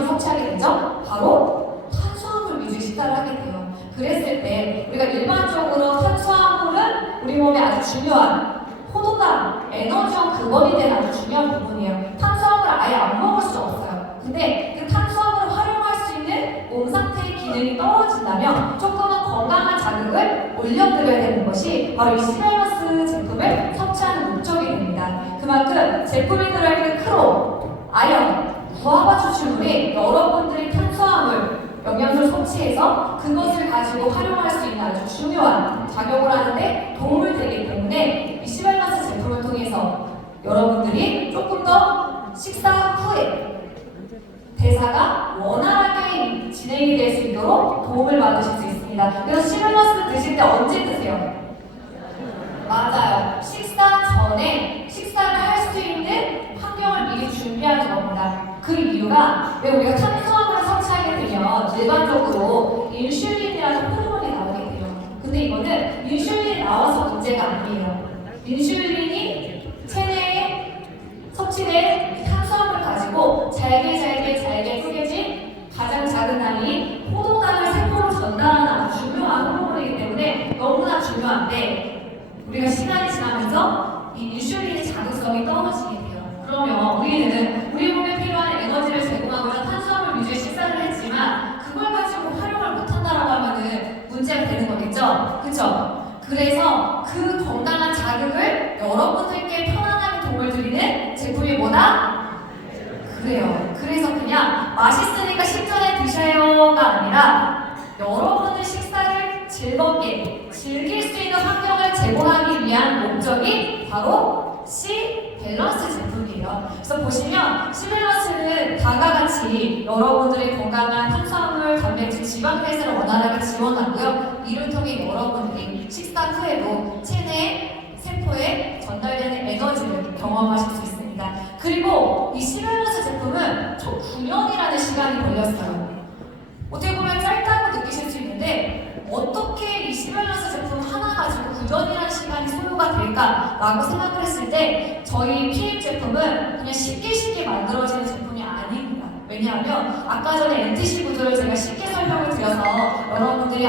섭취하게 되죠? 바로 탄수화물 위주의 식사를 하게 돼요. 그랬을 때 우리가 일반적으로 탄수화물은 우리 몸에 아주 중요한 포도당, 에너지원 근원이 되는 아주 중요한 부분이에요. 탄수화물을 아예 안 먹을 수 없어요. 근데 그 탄수화물을 활용할 수 있는 몸 상태의 기능이 떨어진다면 조금은 건강한 자극을 올려드려야 되는 것이 바로 이 시밸런스 제품을 섭취하는 목적이 됩니다. 그만큼 제품에 들어있는 크로, 아연, 구아바 추출물이 여러분들이 탄수화물, 영양소를 섭취해서 그것을 가지고 활용할 수 있는 아주 중요한 작용을 하는데 도움을 되기 때문에 이 시밸런스 제품을 통해서 여러분들이 조금 더 식사 후에 대사가 원활하게 진행이 될 수 있도록 도움을 받으실 수 있습니다. 그래서 시밸런스 드실 때 언제 드세요? 맞아요. 식사 전에 식사를 할 수 있는 환경을 미리 준비하는 겁니다. 그 이유가 왜 우리가 탄수화물을 섭취하게 되면 일반적으로 인슐린이라는 호르몬이 나오게 돼요. 근데 이거는 인슐린이 나와서 문제가 아니에요. 인슐린이 체내에 섭취된 탄수화물을 가지고 잘게 쪼개진 가장 작은 단위 포도당을 세포로 전달하는 아주 중요한 호르몬이기 때문에 너무나 중요한데 우리가 시간이 지나면서 이 인슐린의 자극성이 떨어지게 돼요. 그러면 우리는 우리 몸에 필요한 에너지를 제공하고자 탄수화물 위주의 식사를 했지만 그걸 가지고 활용을 못한다라고 하면은 문제가 되는 거겠죠? 그쵸? 그래서 그 건강한 자극을 여러분들께 편안하게 도움을 드리는 제품이 뭐다? 그래요. 그래서 그냥 맛있으니까 식전에 드셔요가 아니라 여러분의 식사를 즐겁게 즐길 수 있는 환경을 제공하기 위한 목적이 바로 시밸런스 제품이에요. 그래서 보시면 시밸런스는 다음과 같이 여러분들의 건강한 탄수화물, 단백질, 지방 대사를 원활하게 지원하고요. 이를 통해 여러분들이 식사 후에도 체내 세포에 전달되는 에너지를 경험하실 수 있습니다. 그리고 이 시밸런스 제품은 총 9년이라는 시간이 걸렸어요. 어떻게 보면 짧다고 느끼실 수 있는데 어떻게 이 시밸런스 제품 하나 가지고 9년이라는 시간이 소요가 될까라고 생각을 했을 때 저희 PM 제품은 그냥 쉽게 만들어지는 제품이 아닙니다. 왜냐하면 아까 전에 NTC 구조를 제가 쉽게 설명을 드려서 여러분들이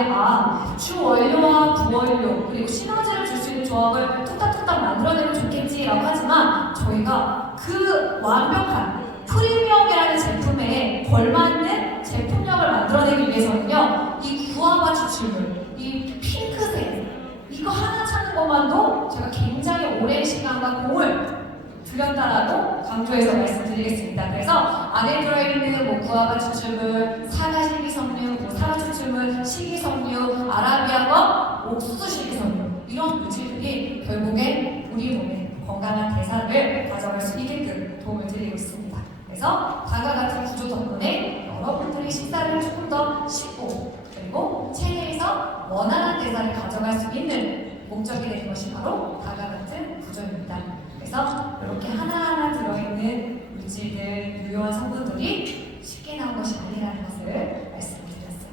주 원료와 부원료 그리고 시너지를 줄 수 있는 조합을 뚝딱뚝딱 만들어내면 좋겠지라고 하지만 저희가 그 완벽한 프리미엄이라는 제품에 걸맞는 제품력을 만들어내기 위해서는요 이 구아바 추출물, 이 핑크색 이거 하나 찾는 것만도 제가 굉장히 오랜 시간과 공을 들였다라고 강조해서 말씀드리겠습니다. 그래서 안에 들어있는 구아바 추출물, 사과 식이섬유, 사과 추출물, 식이섬유, 아라비아건, 옥수수 식이섬유 이런 물질들이 결국엔 우리 몸에 건강한 대사를 가져갈 수 있게끔 도움을 드리고 있습니다. 그래서 다음과 같은 구조 덕분에 여러분들이 식사를 조금 더 쉽고 그리고 체내에서 원활한 대사를 가져갈 수 있는 목적이 되는 것이 바로 다음과 같은 구조입니다. 그래서 이렇게 하나하나 들어있는 물질들, 유효한 성분들이 쉽게 나온 것이 아니라는 것을 말씀드렸어요.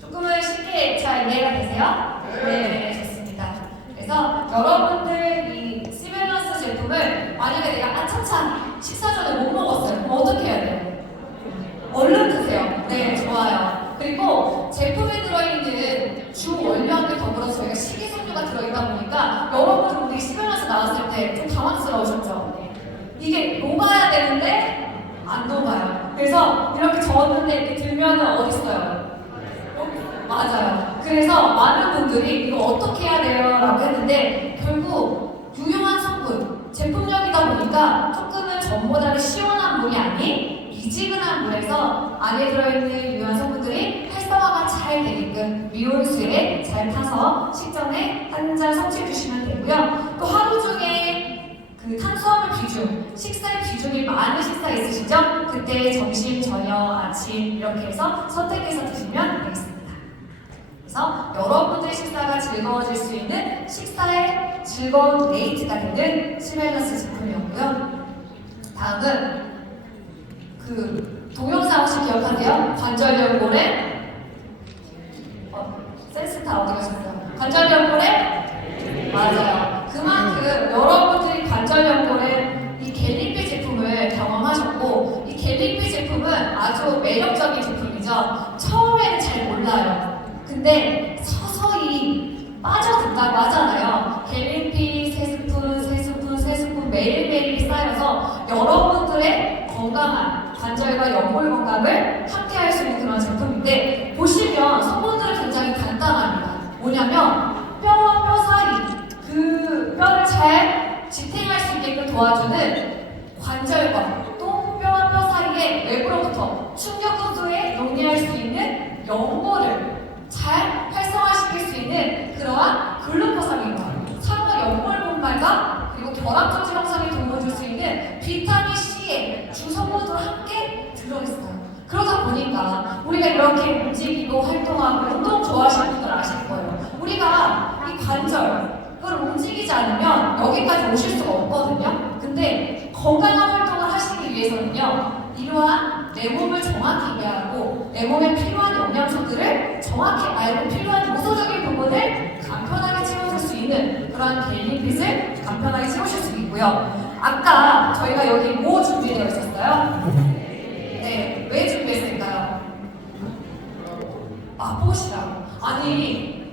조금은 쉽게 잘 이해가 되세요? 네, 좋습니다. 그래서 여러분들 이 시밸런스 제품을 만약에 내가 아차차 식사 전에 못 먹었어요. 그럼 어떻게 해야 돼요? 얼른 드세요. 네, 좋아요. 그리고 제품에 들어있는 주 원료와 더불어서 저희가 식이섬유가 들어있다 보니까 여러분들이 시밸런스 나왔을 때 좀 당황스러우셨죠? 이게 녹아야 되는데 안 녹아요. 그래서 이렇게 저었는데 이렇게 들면은 어딨어요? 맞아요. 그래서 많은 분들이 이거 어떻게 해야 돼요? 라고 했는데 결국 유용한 성분, 제품력이다 보니까 조금은 전보다는 시원한 물이 아닌 미지근한 물에서 안에 들어있는 유효한 성분들이 활성화가 잘 되게끔 미온수에 잘 타서 식전에 한 잔 섭취해 주시면 되고요. 또 하루 중에 그 탄수화물 비중, 식사의 비중이 많은 식사 있으시죠? 그때 점심, 저녁, 아침 이렇게 해서 선택해서 드시면 되겠습니다. 그래서 여러분들의 식사가 즐거워질 수 있는 식사의 즐거운 데이트가 되는 스멜러스 제품이었고요. 다음은 그 동영상 혹시 기억하세요? 관절염골에 센스타 어디 가셨어요? 관절염골에 맞아요. 그만큼 여러분들이 관절염골에 이 갤리피 제품을 경험하셨고 이 갤리피 제품은 아주 매력적인 제품이죠. 처음에는 잘 몰라요. 근데 서서히 빠져든다고 하잖아요. 갤리피 3스푼, 3스푼, 3스푼 매일매일 쌓여서 여러분들의 건강한 관절과 연골 건강을 함께 할 수 있는 그런 제품인데 보시면 성분들은 굉장히 간단합니다. 뭐냐면 뼈와 뼈 사이 그 뼈를 잘 지탱할 수 있게끔 도와주는 관절과 또 뼈와 뼈 사이에 외부로부터 충격 호소에 용이할 수 있는 연골을 잘 활성화시킬 수 있는 그러한 글루코사민과 상어 연골 분말과 그리고 결합 조직 형성에 도움을 줄 수 있는 비타민 C의 주성분도 함께 들어있어요. 그러다 보니까 우리가 이렇게 움직이고 활동하고 운동 좋아하시는 분들 아실 거예요. 우리가 이 관절을 움직이지 않으면 여기까지 오실 수가 없거든요. 근데 건강한 활동을 하시기 위해서는요. 이러한 내 몸을 정확히 이해하고 내 몸에 필요한 영양소들을 정확히 알고 필요한 요소적인 부분을 간편하게 채워줄 수 있는 그러한 갤리핏을 간편하게 채우실 수 있고요. 아까 저희가 여기 뭐 준비되어 있었어요? 네, 왜 준비했을까요? 맛보시라고. 아니,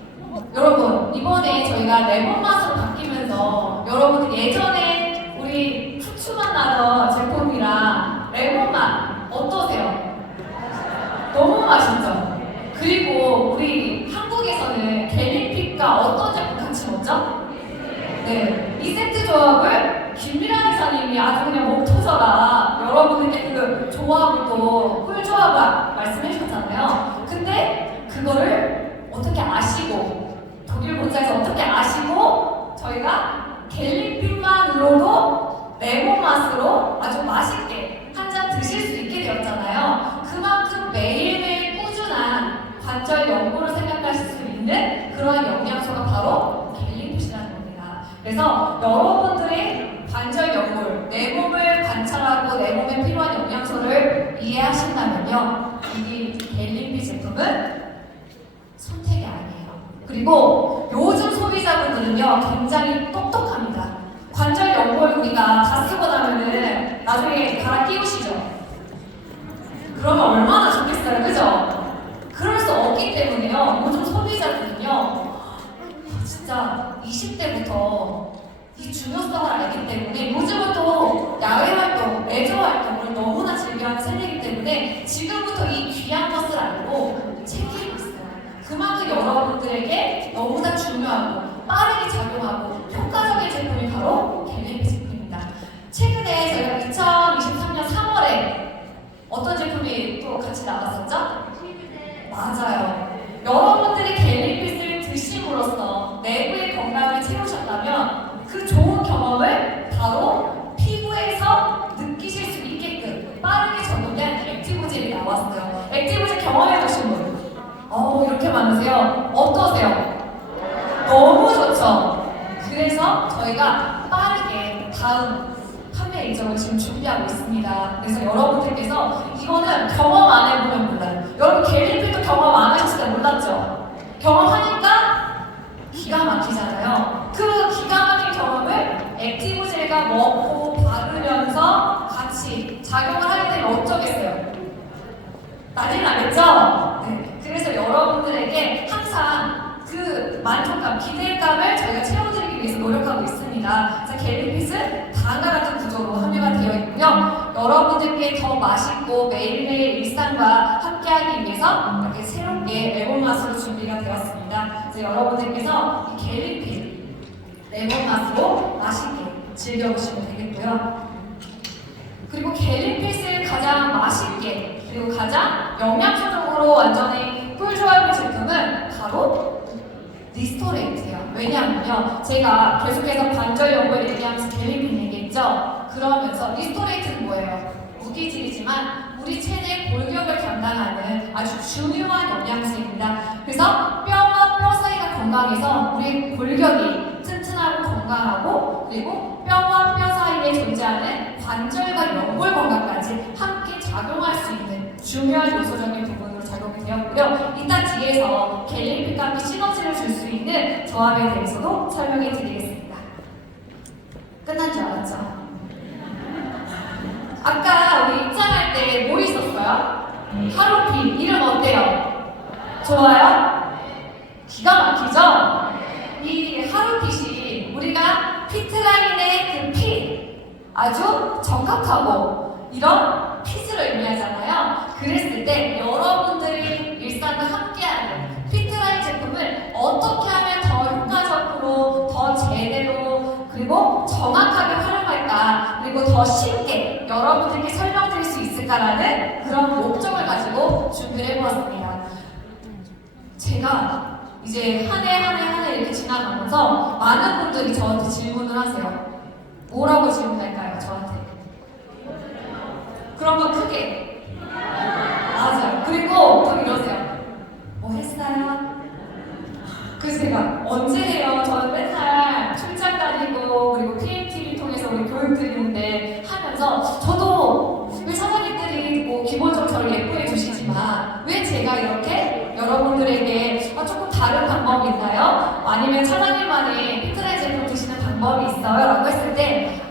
여러분 이번에 저희가 레몬 맛으로 바뀌면서 여러분 예전에 우리 후추맛 나던 제품이랑 레몬 맛 어떠세요? 너무 맛있죠? 그리고 우리 한국에서는 갤리핏과 어떤 제품 같이 먹죠? 네, 이 세트 조합을 김미란 이사님이 아주 그냥 목 터져라 여러분들께 그 조합을 또 꿀조합을 말씀해 주셨잖아요. 근데 그거를 어떻게 아시고 독일 본사에서 어떻게 아시고 저희가 갤리핏만으로도 레몬 맛으로 아주 맛있게 한 잔 드실 수 있게 되었잖아요. 그만큼 매일매일 꾸준한 관절 연골을 생각하실 수 있는 그러한 영양소가 바로 갤리핏이라는 겁니다. 그래서 여러분들의 관절 연골, 내 몸을 관찰하고 내 몸에 필요한 영양소를 이해하신다면요, 이 갤리핏 제품은 선택이 아니에요. 그리고 요즘 소비자분들은요 굉장히 똑똑합니다. 관절 연골 우리가 다 쓰고 나면은 나중에 갈아 끼우시죠? 그러면 얼마나 좋겠어요, 그죠? 그럴 수 없기 때문에요. 요즘 소비자들은요 진짜 20대부터 이 중요성을 알기 때문에 요즘은 또 야외 활동, 레저 활동을 너무나 즐겨하는 세대이기 때문에 지금부터 이 귀한 것을 알고 챙기고 있어요. 그만큼 여러분들에게 너무나 중요하고 빠르게 작용하고 효과적인 제품이 바로 갤리핏 제품입니다. 최근에 저희가 2023년 3월에 어떤 제품이 또 같이 나왔었죠? 맞아요. 여러분들이 갤리핏을 드심으로써 내부의 건강을 채우셨다면 그 좋은 경험을 바로 피부에서 느끼실 수 있게끔 빠르게 적용된 액티브젤이 나왔어요. 액티브젤 경험해보신 분? 이렇게 많으세요. 어떠세요? 너무 좋죠? 그래서 저희가 빠르게 다음 판매 일정을 지금 준비하고 있습니다. 그래서 여러분들께서 이거는 경험 안 해보면 몰라요. 여러분 갤리핏도 경험 안 하셨을 때 몰랐죠? 경험하니까 기가 막히잖아요. 그 기가 막힌 경험을 액티브젤과 먹고 바르면서 같이 작용을 하게 되면 어쩌겠어요? 난리 나겠죠? 네. 그래서 여러분들에게 항상 그 만족감, 기대감을 저희가 채워드리기 위해서 노력하고 있습니다. 자, 갤리핏은 다음과 같은 구조로 함유가 되어 있고요. 여러분들께 더 맛있고 매일매일 일상과 함께하기 위해서 이렇게 새롭게 레몬 맛으로 준비가 되었습니다. 그래서 여러분들께서 이 갤리핏 레몬 맛으로 맛있게 즐겨보시면 되겠고요. 그리고 갤리핏을 가장 맛있게 그리고 가장 영양소적으로 완전히 꿀조합의 제품은 바로 리스토레이트예요. 왜냐하면요, 제가 계속해서 관절 연골 얘기하면서 갤리핏 얘기했죠. 있죠? 그러면서 리스토레이트는 뭐예요? 무기질이지만 우리 체내 골격을 담당하는 아주 중요한 영양소입니다. 그래서 뼈와 뼈 사이가 건강해서 우리 골격이 튼튼하고 건강하고 그리고 뼈와 뼈 사이에 존재하는 관절과 연골 건강까지 함께 작용할 수 있는 중요한 요소적인 부분으로 작용이 되었고요. 이따 뒤에서 갤리픽과 함께 시너지를 줄 수 있는 조합에 대해서도 설명해 드리겠습니다. 끝난 줄 알았죠? 아까 우리 입장할 때 뭐 있었어요? 하루피 이름 어때요? 좋아요? 기가 막히죠? 이 하루핏이 우리가 피트라인의 그 핏 아주 정확하고 이런 핏으로 의미하잖아요. 그랬을 때 여러분들이 일상과 함께하는 피트라인 제품을 어떻게 하면 더 효과적으로 더 제대로 그리고 정확하게 활용할까 그리고 더 쉽게 여러분들께 설명드릴 수 있을까라는 그런 목적을 가지고 준비를 해보았습니다. 제가 이제 한 해 이렇게 지나가면서 많은 분들이 저한테 질문을 하세요. 뭐라고 질문할까요? 저한테. 그런 거 크게. 맞아요. 그리고 또 이러세요. 뭐 했어요? 그래서 제가 언제 해요? 저는 맨날 출장 다니고 그리고 PMTV 통해서 우리 교육 드리는데 하면서 저도 왜 사장님들이 뭐 기본적으로 저를 예뻐해 주시지만 왜 제가 이렇게 여러분들에게 조금 다른 방법이 있나요? 아니면 사장님만의 피트라인 제품 드시는 방법이 있어요? 라고 했을 때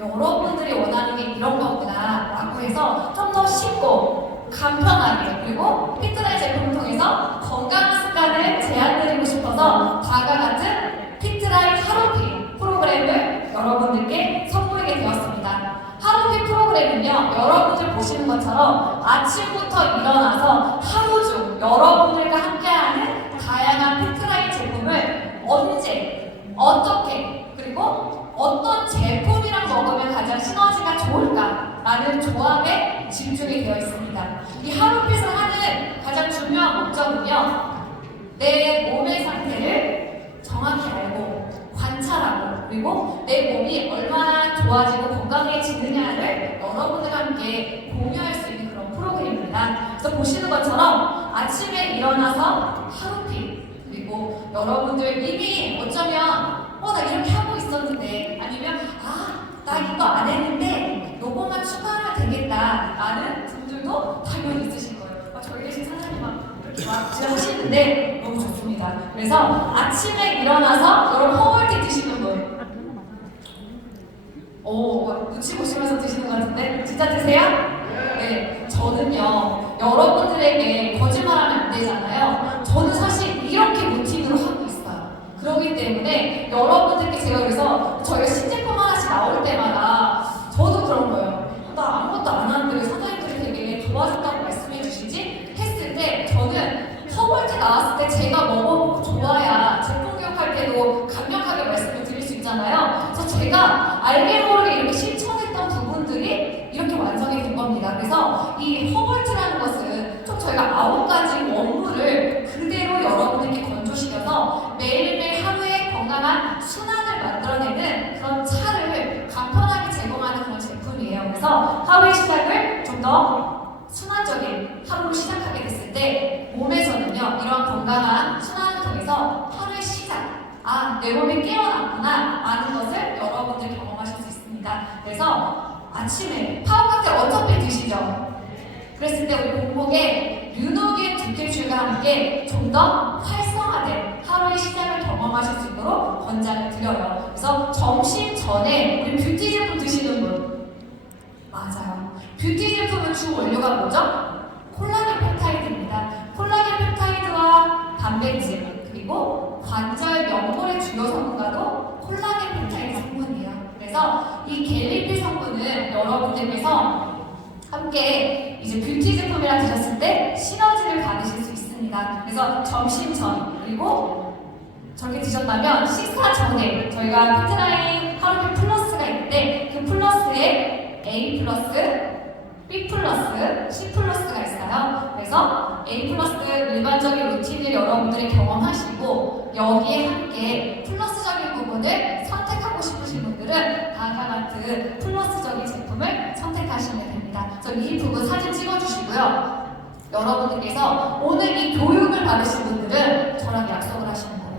여러분들이 원하는 게 이런 거구나 라고 해서 좀 더 쉽고 간편하게 그리고 피트라인 제품을 통해서 건강 습관을 제안드리고 싶어서 다음과 같은 피트라인 하루피 프로그램을 여러분들께 선보이게 되었습니다. 하루피 프로그램은요, 여러분들 보시는 것처럼 아침부터 일어나서 하루 중 여러분들과 함께하는 다양한 피트라인 제품을 언제, 어떻게, 그리고 어떤 제품이랑 먹으면 가장 시너지가 좋을까라는 조합에 집중이 되어 있습니다. 이 하루핏을 하는 가장 중요한 목적은요, 내 몸의 상태를 정확히 알고 관찰하고 그리고 내 몸이 얼마나 좋아지고 건강해지느냐를 여러분들과 함께 공유할 수 있는 그런 프로그램입니다. 그래서 보시는 것처럼 아침에 일어나서 하루핏 그리고 여러분들 이미 어쩌면 나 이렇게 하고 있었는데 아니면 나 이거 안 했는데 요거만 추가하면 되겠다 라는 분들도 당연히 있으실 거예요. 저희 대신 사장님 이렇게 막 하시는데 너무 좋습니다. 그래서 아침에 일어나서 여러분 허벌티 드시는 분 눈치 보시면서 드시는 것 같은데 진짜 드세요? 네, 저는요 여러분들에게 거짓말하면 안 되잖아요. 저는 사실 이렇게 루틴으로 하고 있어요. 그렇기 때문에 여러분들께 제가 그래서 저희가 신제품 하나씩 나올 때마다 저도 그런 거예요. 나 아무것도 안 하는데 왜 사장님들이 되게 도와준다고 말씀해 주시지? 했을 때 저는 허벌티 나왔을 때 제가 먹어보고 좋아야 제품 교육할 때도 강력하게 말씀을 드릴 수 있잖아요. 그래서 제가 알게 모르게 이렇게 실천했던 부분들이 이렇게 완성이 된 겁니다. 그래서 이 허벌티라는 것은 좀 저희가 9가지 원물을 그대로 여러분들께 건조시켜서 매일매일 하루에 건강한 순환을 만들어내는 그런 차를 간편하게 제공하는 그런 제품이에요. 그래서 하루의 시작을 좀 더 순환적인 하루로 시작하게 됐을 때 몸에서는요 이런 건강한 순환을 통해서 하루의 시작 내 몸이 깨어났구나 라는 것을 여러분들 경험하실 수 있습니다. 그래서 아침에 파워 칵테일 어차피 드시죠? 그랬을 때 우리 공복에 류노겐 두캡슐과 함께 좀 더 활성화된 하루의 시작을 경험하실 수 있도록 권장을 드려요. 그래서 점심 전에 우리 뷰티 제품 드시는 분 맞아요. 뷰티 제품은 주 원료가 뭐죠? 콜라겐 펩타이드입니다. 콜라겐 펩타이드와 단백질 그리고 관절 연골의 주요 성분과도 콜라겐 펩타이드 성분이에요. 그래서 이 갤리피 성분은 여러분들께서 함께 이제 뷰티 제품이랑 드셨을 때 시너지를 받으실 수 있습니다. 그래서 점심 전 그리고 저렇게 드셨다면 식사 전에 저희가 피트라인 하루피 플러스가 있는데 그 플러스에 A 플러스, B 플러스, C 플러스가 있어요. 그래서 A 플러스 일반적인 루틴을 여러분들이 경험하시고 여기에 함께 플러스적인 부분을 선택하고 싶으신 분들은 다음과 같은 플러스적인 제품을 선택하시면 됩니다. 이 부분 사진 찍어주시고요. 여러분들께서 오늘 이 교육을 받으신 분들은 저랑 약속을 하시는 거예요.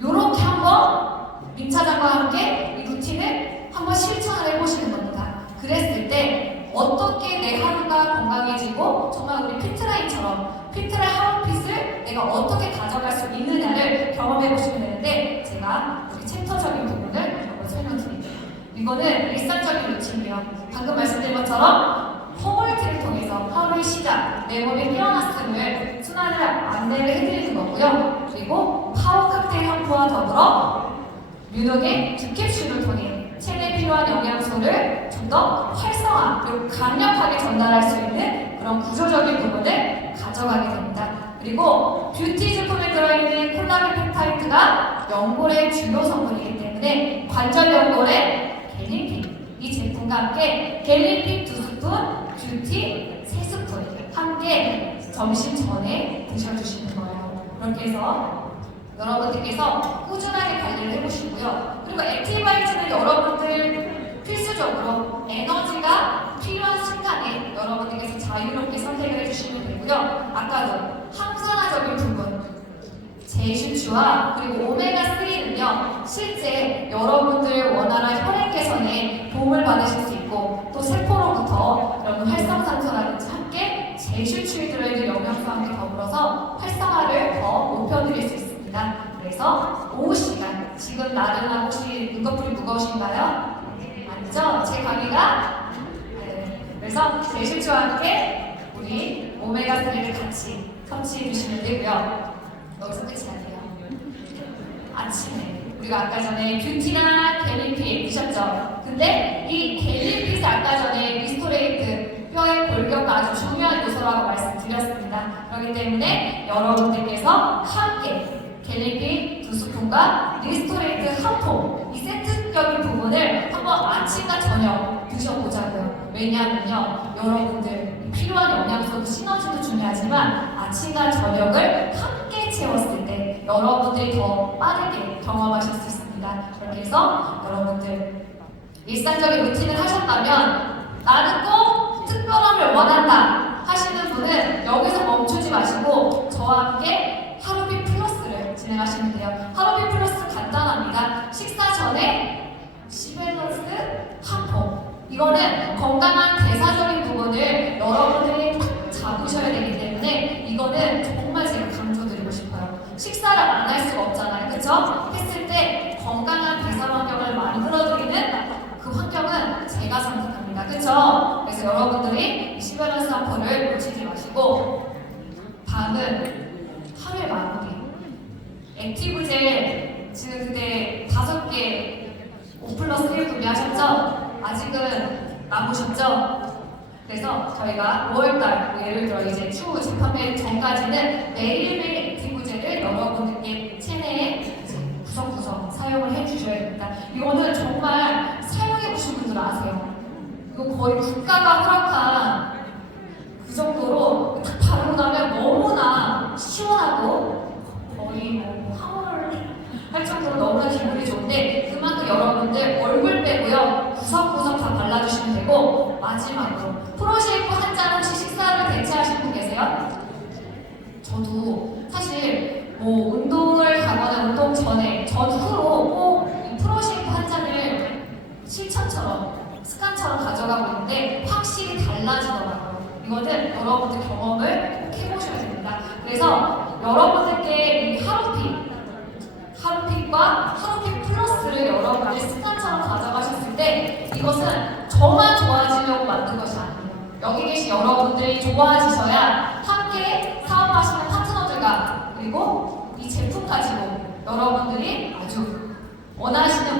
이렇게 한번 임 차장과 함께 이 루틴을 한번 실천을 해보시는 겁니다. 그랬을 때 어떻게 내 하루가 건강해지고 정말 우리 피트라인처럼 피트라인 하루핏을 내가 어떻게 가져갈 수 있느냐를 경험해보시면 되는데 제가 우리 챕터적인 부분을 한번 설명드릴게요. 이거는 일상적인 루틴이에요. 방금 말씀드린 것처럼 허멀티를 통해서 하루의 시작, 내 몸의 피어나스을 순환을 안내를 해드리는 거고요. 그리고 파워 칵테일 한 포와 더불어 뮤녹의 두 캡슐을 통해 체내에 필요한 영양소를 좀 더 활성화 그리고 강력하게 전달할 수 있는 그런 구조적인 부분을 가져가게 됩니다. 그리고 뷰티 제품에 들어있는 콜라겐 펩타이드가 연골의 주요 성분이기 때문에 관절 연골에 겔린픽 이 제품과 함께 겔린픽 2스푼, 뷰티 3스푼 함께 점심 전에 드셔주시는 거예요. 그렇게 해서 여러분들께서 꾸준하게 관리를 해보시고요. 그리고 액티바이즈는 여러분들 필수적으로 에너지가 필요한 순간에 여러분들께서 자유롭게 선택을 해주시면 되고요. 아까도 항산화적인 부분, 제슈추와 그리고 오메가3는요. 실제 여러분들 원활한 혈액 개선에 도움을 받으실 수 있고 또 세포로부터 여러분 활성산소라든지 함께 제슈추에 들어있는 영양소와 함께 더불어서 활성화를 더 높여드릴 수 있습니다. 그래서 오후 시간, 지금 나른하고 혹시 눈꺼풀이 무거우신가요? 아니죠? 제 강의가 그래서 제슈추와 함께 우리 오메가3를 같이 섭취해 주시면 되고요. 여기서 끝이 아니에요. 아침에 우리가 아까 전에 뷰티나 겔린핏 드셨죠? 근데 이 겔린핏이 아까 전에 리스토레이트 뼈의 골격과 아주 중요한 요소라고 말씀드렸습니다. 그렇기 때문에 여러분들께서 함께 겔린핏 2스푼과 리스토레이트 한 포, 이 세트적인 부분을 한번 아침과 저녁 드셔보자고요. 왜냐하면요, 여러분들 필요한 영양소도 시너지도 중요하지만 아침과 저녁을 함께 채웠을 때 여러분들이 더 빠르게 경험하실 수 있습니다. 그렇게 해서 여러분들 일상적인 루틴을 하셨다면 나는 꼭 특별함을 원한다 하시는 분은 여기서 멈추지 마시고 저와 함께 하루비 플러스를 진행하시면 돼요. 하루비 플러스 간단합니다. 식사 전에 시밸런스 한 포. 이거는 건강한 대사적인 부분을 여러분들이 딱 잡으셔야 되기 때문에 이거는 정말 제가 강조드리고 싶어요. 식사를 안 할 수가 없잖아요. 그쵸? 했을 때 건강한 대사 환경을 만들어드리는 그 환경은 제가 선택합니다. 그쵸? 그래서 여러분들이 시밸런스 한 포를 놓치지 마시고 다음은 하루의 마무리. 액티브젤 지금 그때 5개 5+1 구매하셨죠? 아직은 남으셨죠? 그래서 저희가 5월달 예를 들어 이제 추후 재판매 전까지는 매일매일 액티브젤을 여러분들께 체내에 이제 구석구석 사용을 해주셔야 됩니다. 이거는 정말 사용해보신 분들 아세요. 이거 거의 국가가 허락한 그 정도로 딱 바르고 나면 너무나 시원하고 거의 뭐 화물 할 정도로 너무나 기분이 좋은데 그만큼 여러분들 얼굴 빼고요 구석구석 다 발라주시면 되고 마지막으로 프로쉐이프 한 잔 혹시 식사를 대체하시는 분 계세요? 저도 사실 뭐 운동을 가거나 운동 전에 후로 꼭 프로쉐이프 한 잔을 실천처럼 습관처럼 가져가고 있는데 확실히 달라지더라고요. 이거는 여러분들 경험을 꼭 해보셔야 됩니다. 그래서 여러분들께 이 하루핏과 하루핏 플러스를 여러분들 습관처럼 가져가셨을 때 이것은 저만 좋아지려고 만든 것이 아니에요. 여기 계신 여러분들이 좋아지셔야 함께 사업하시는 파트너들과 그리고 이 제품 가지고 여러분들이 아주 원하시는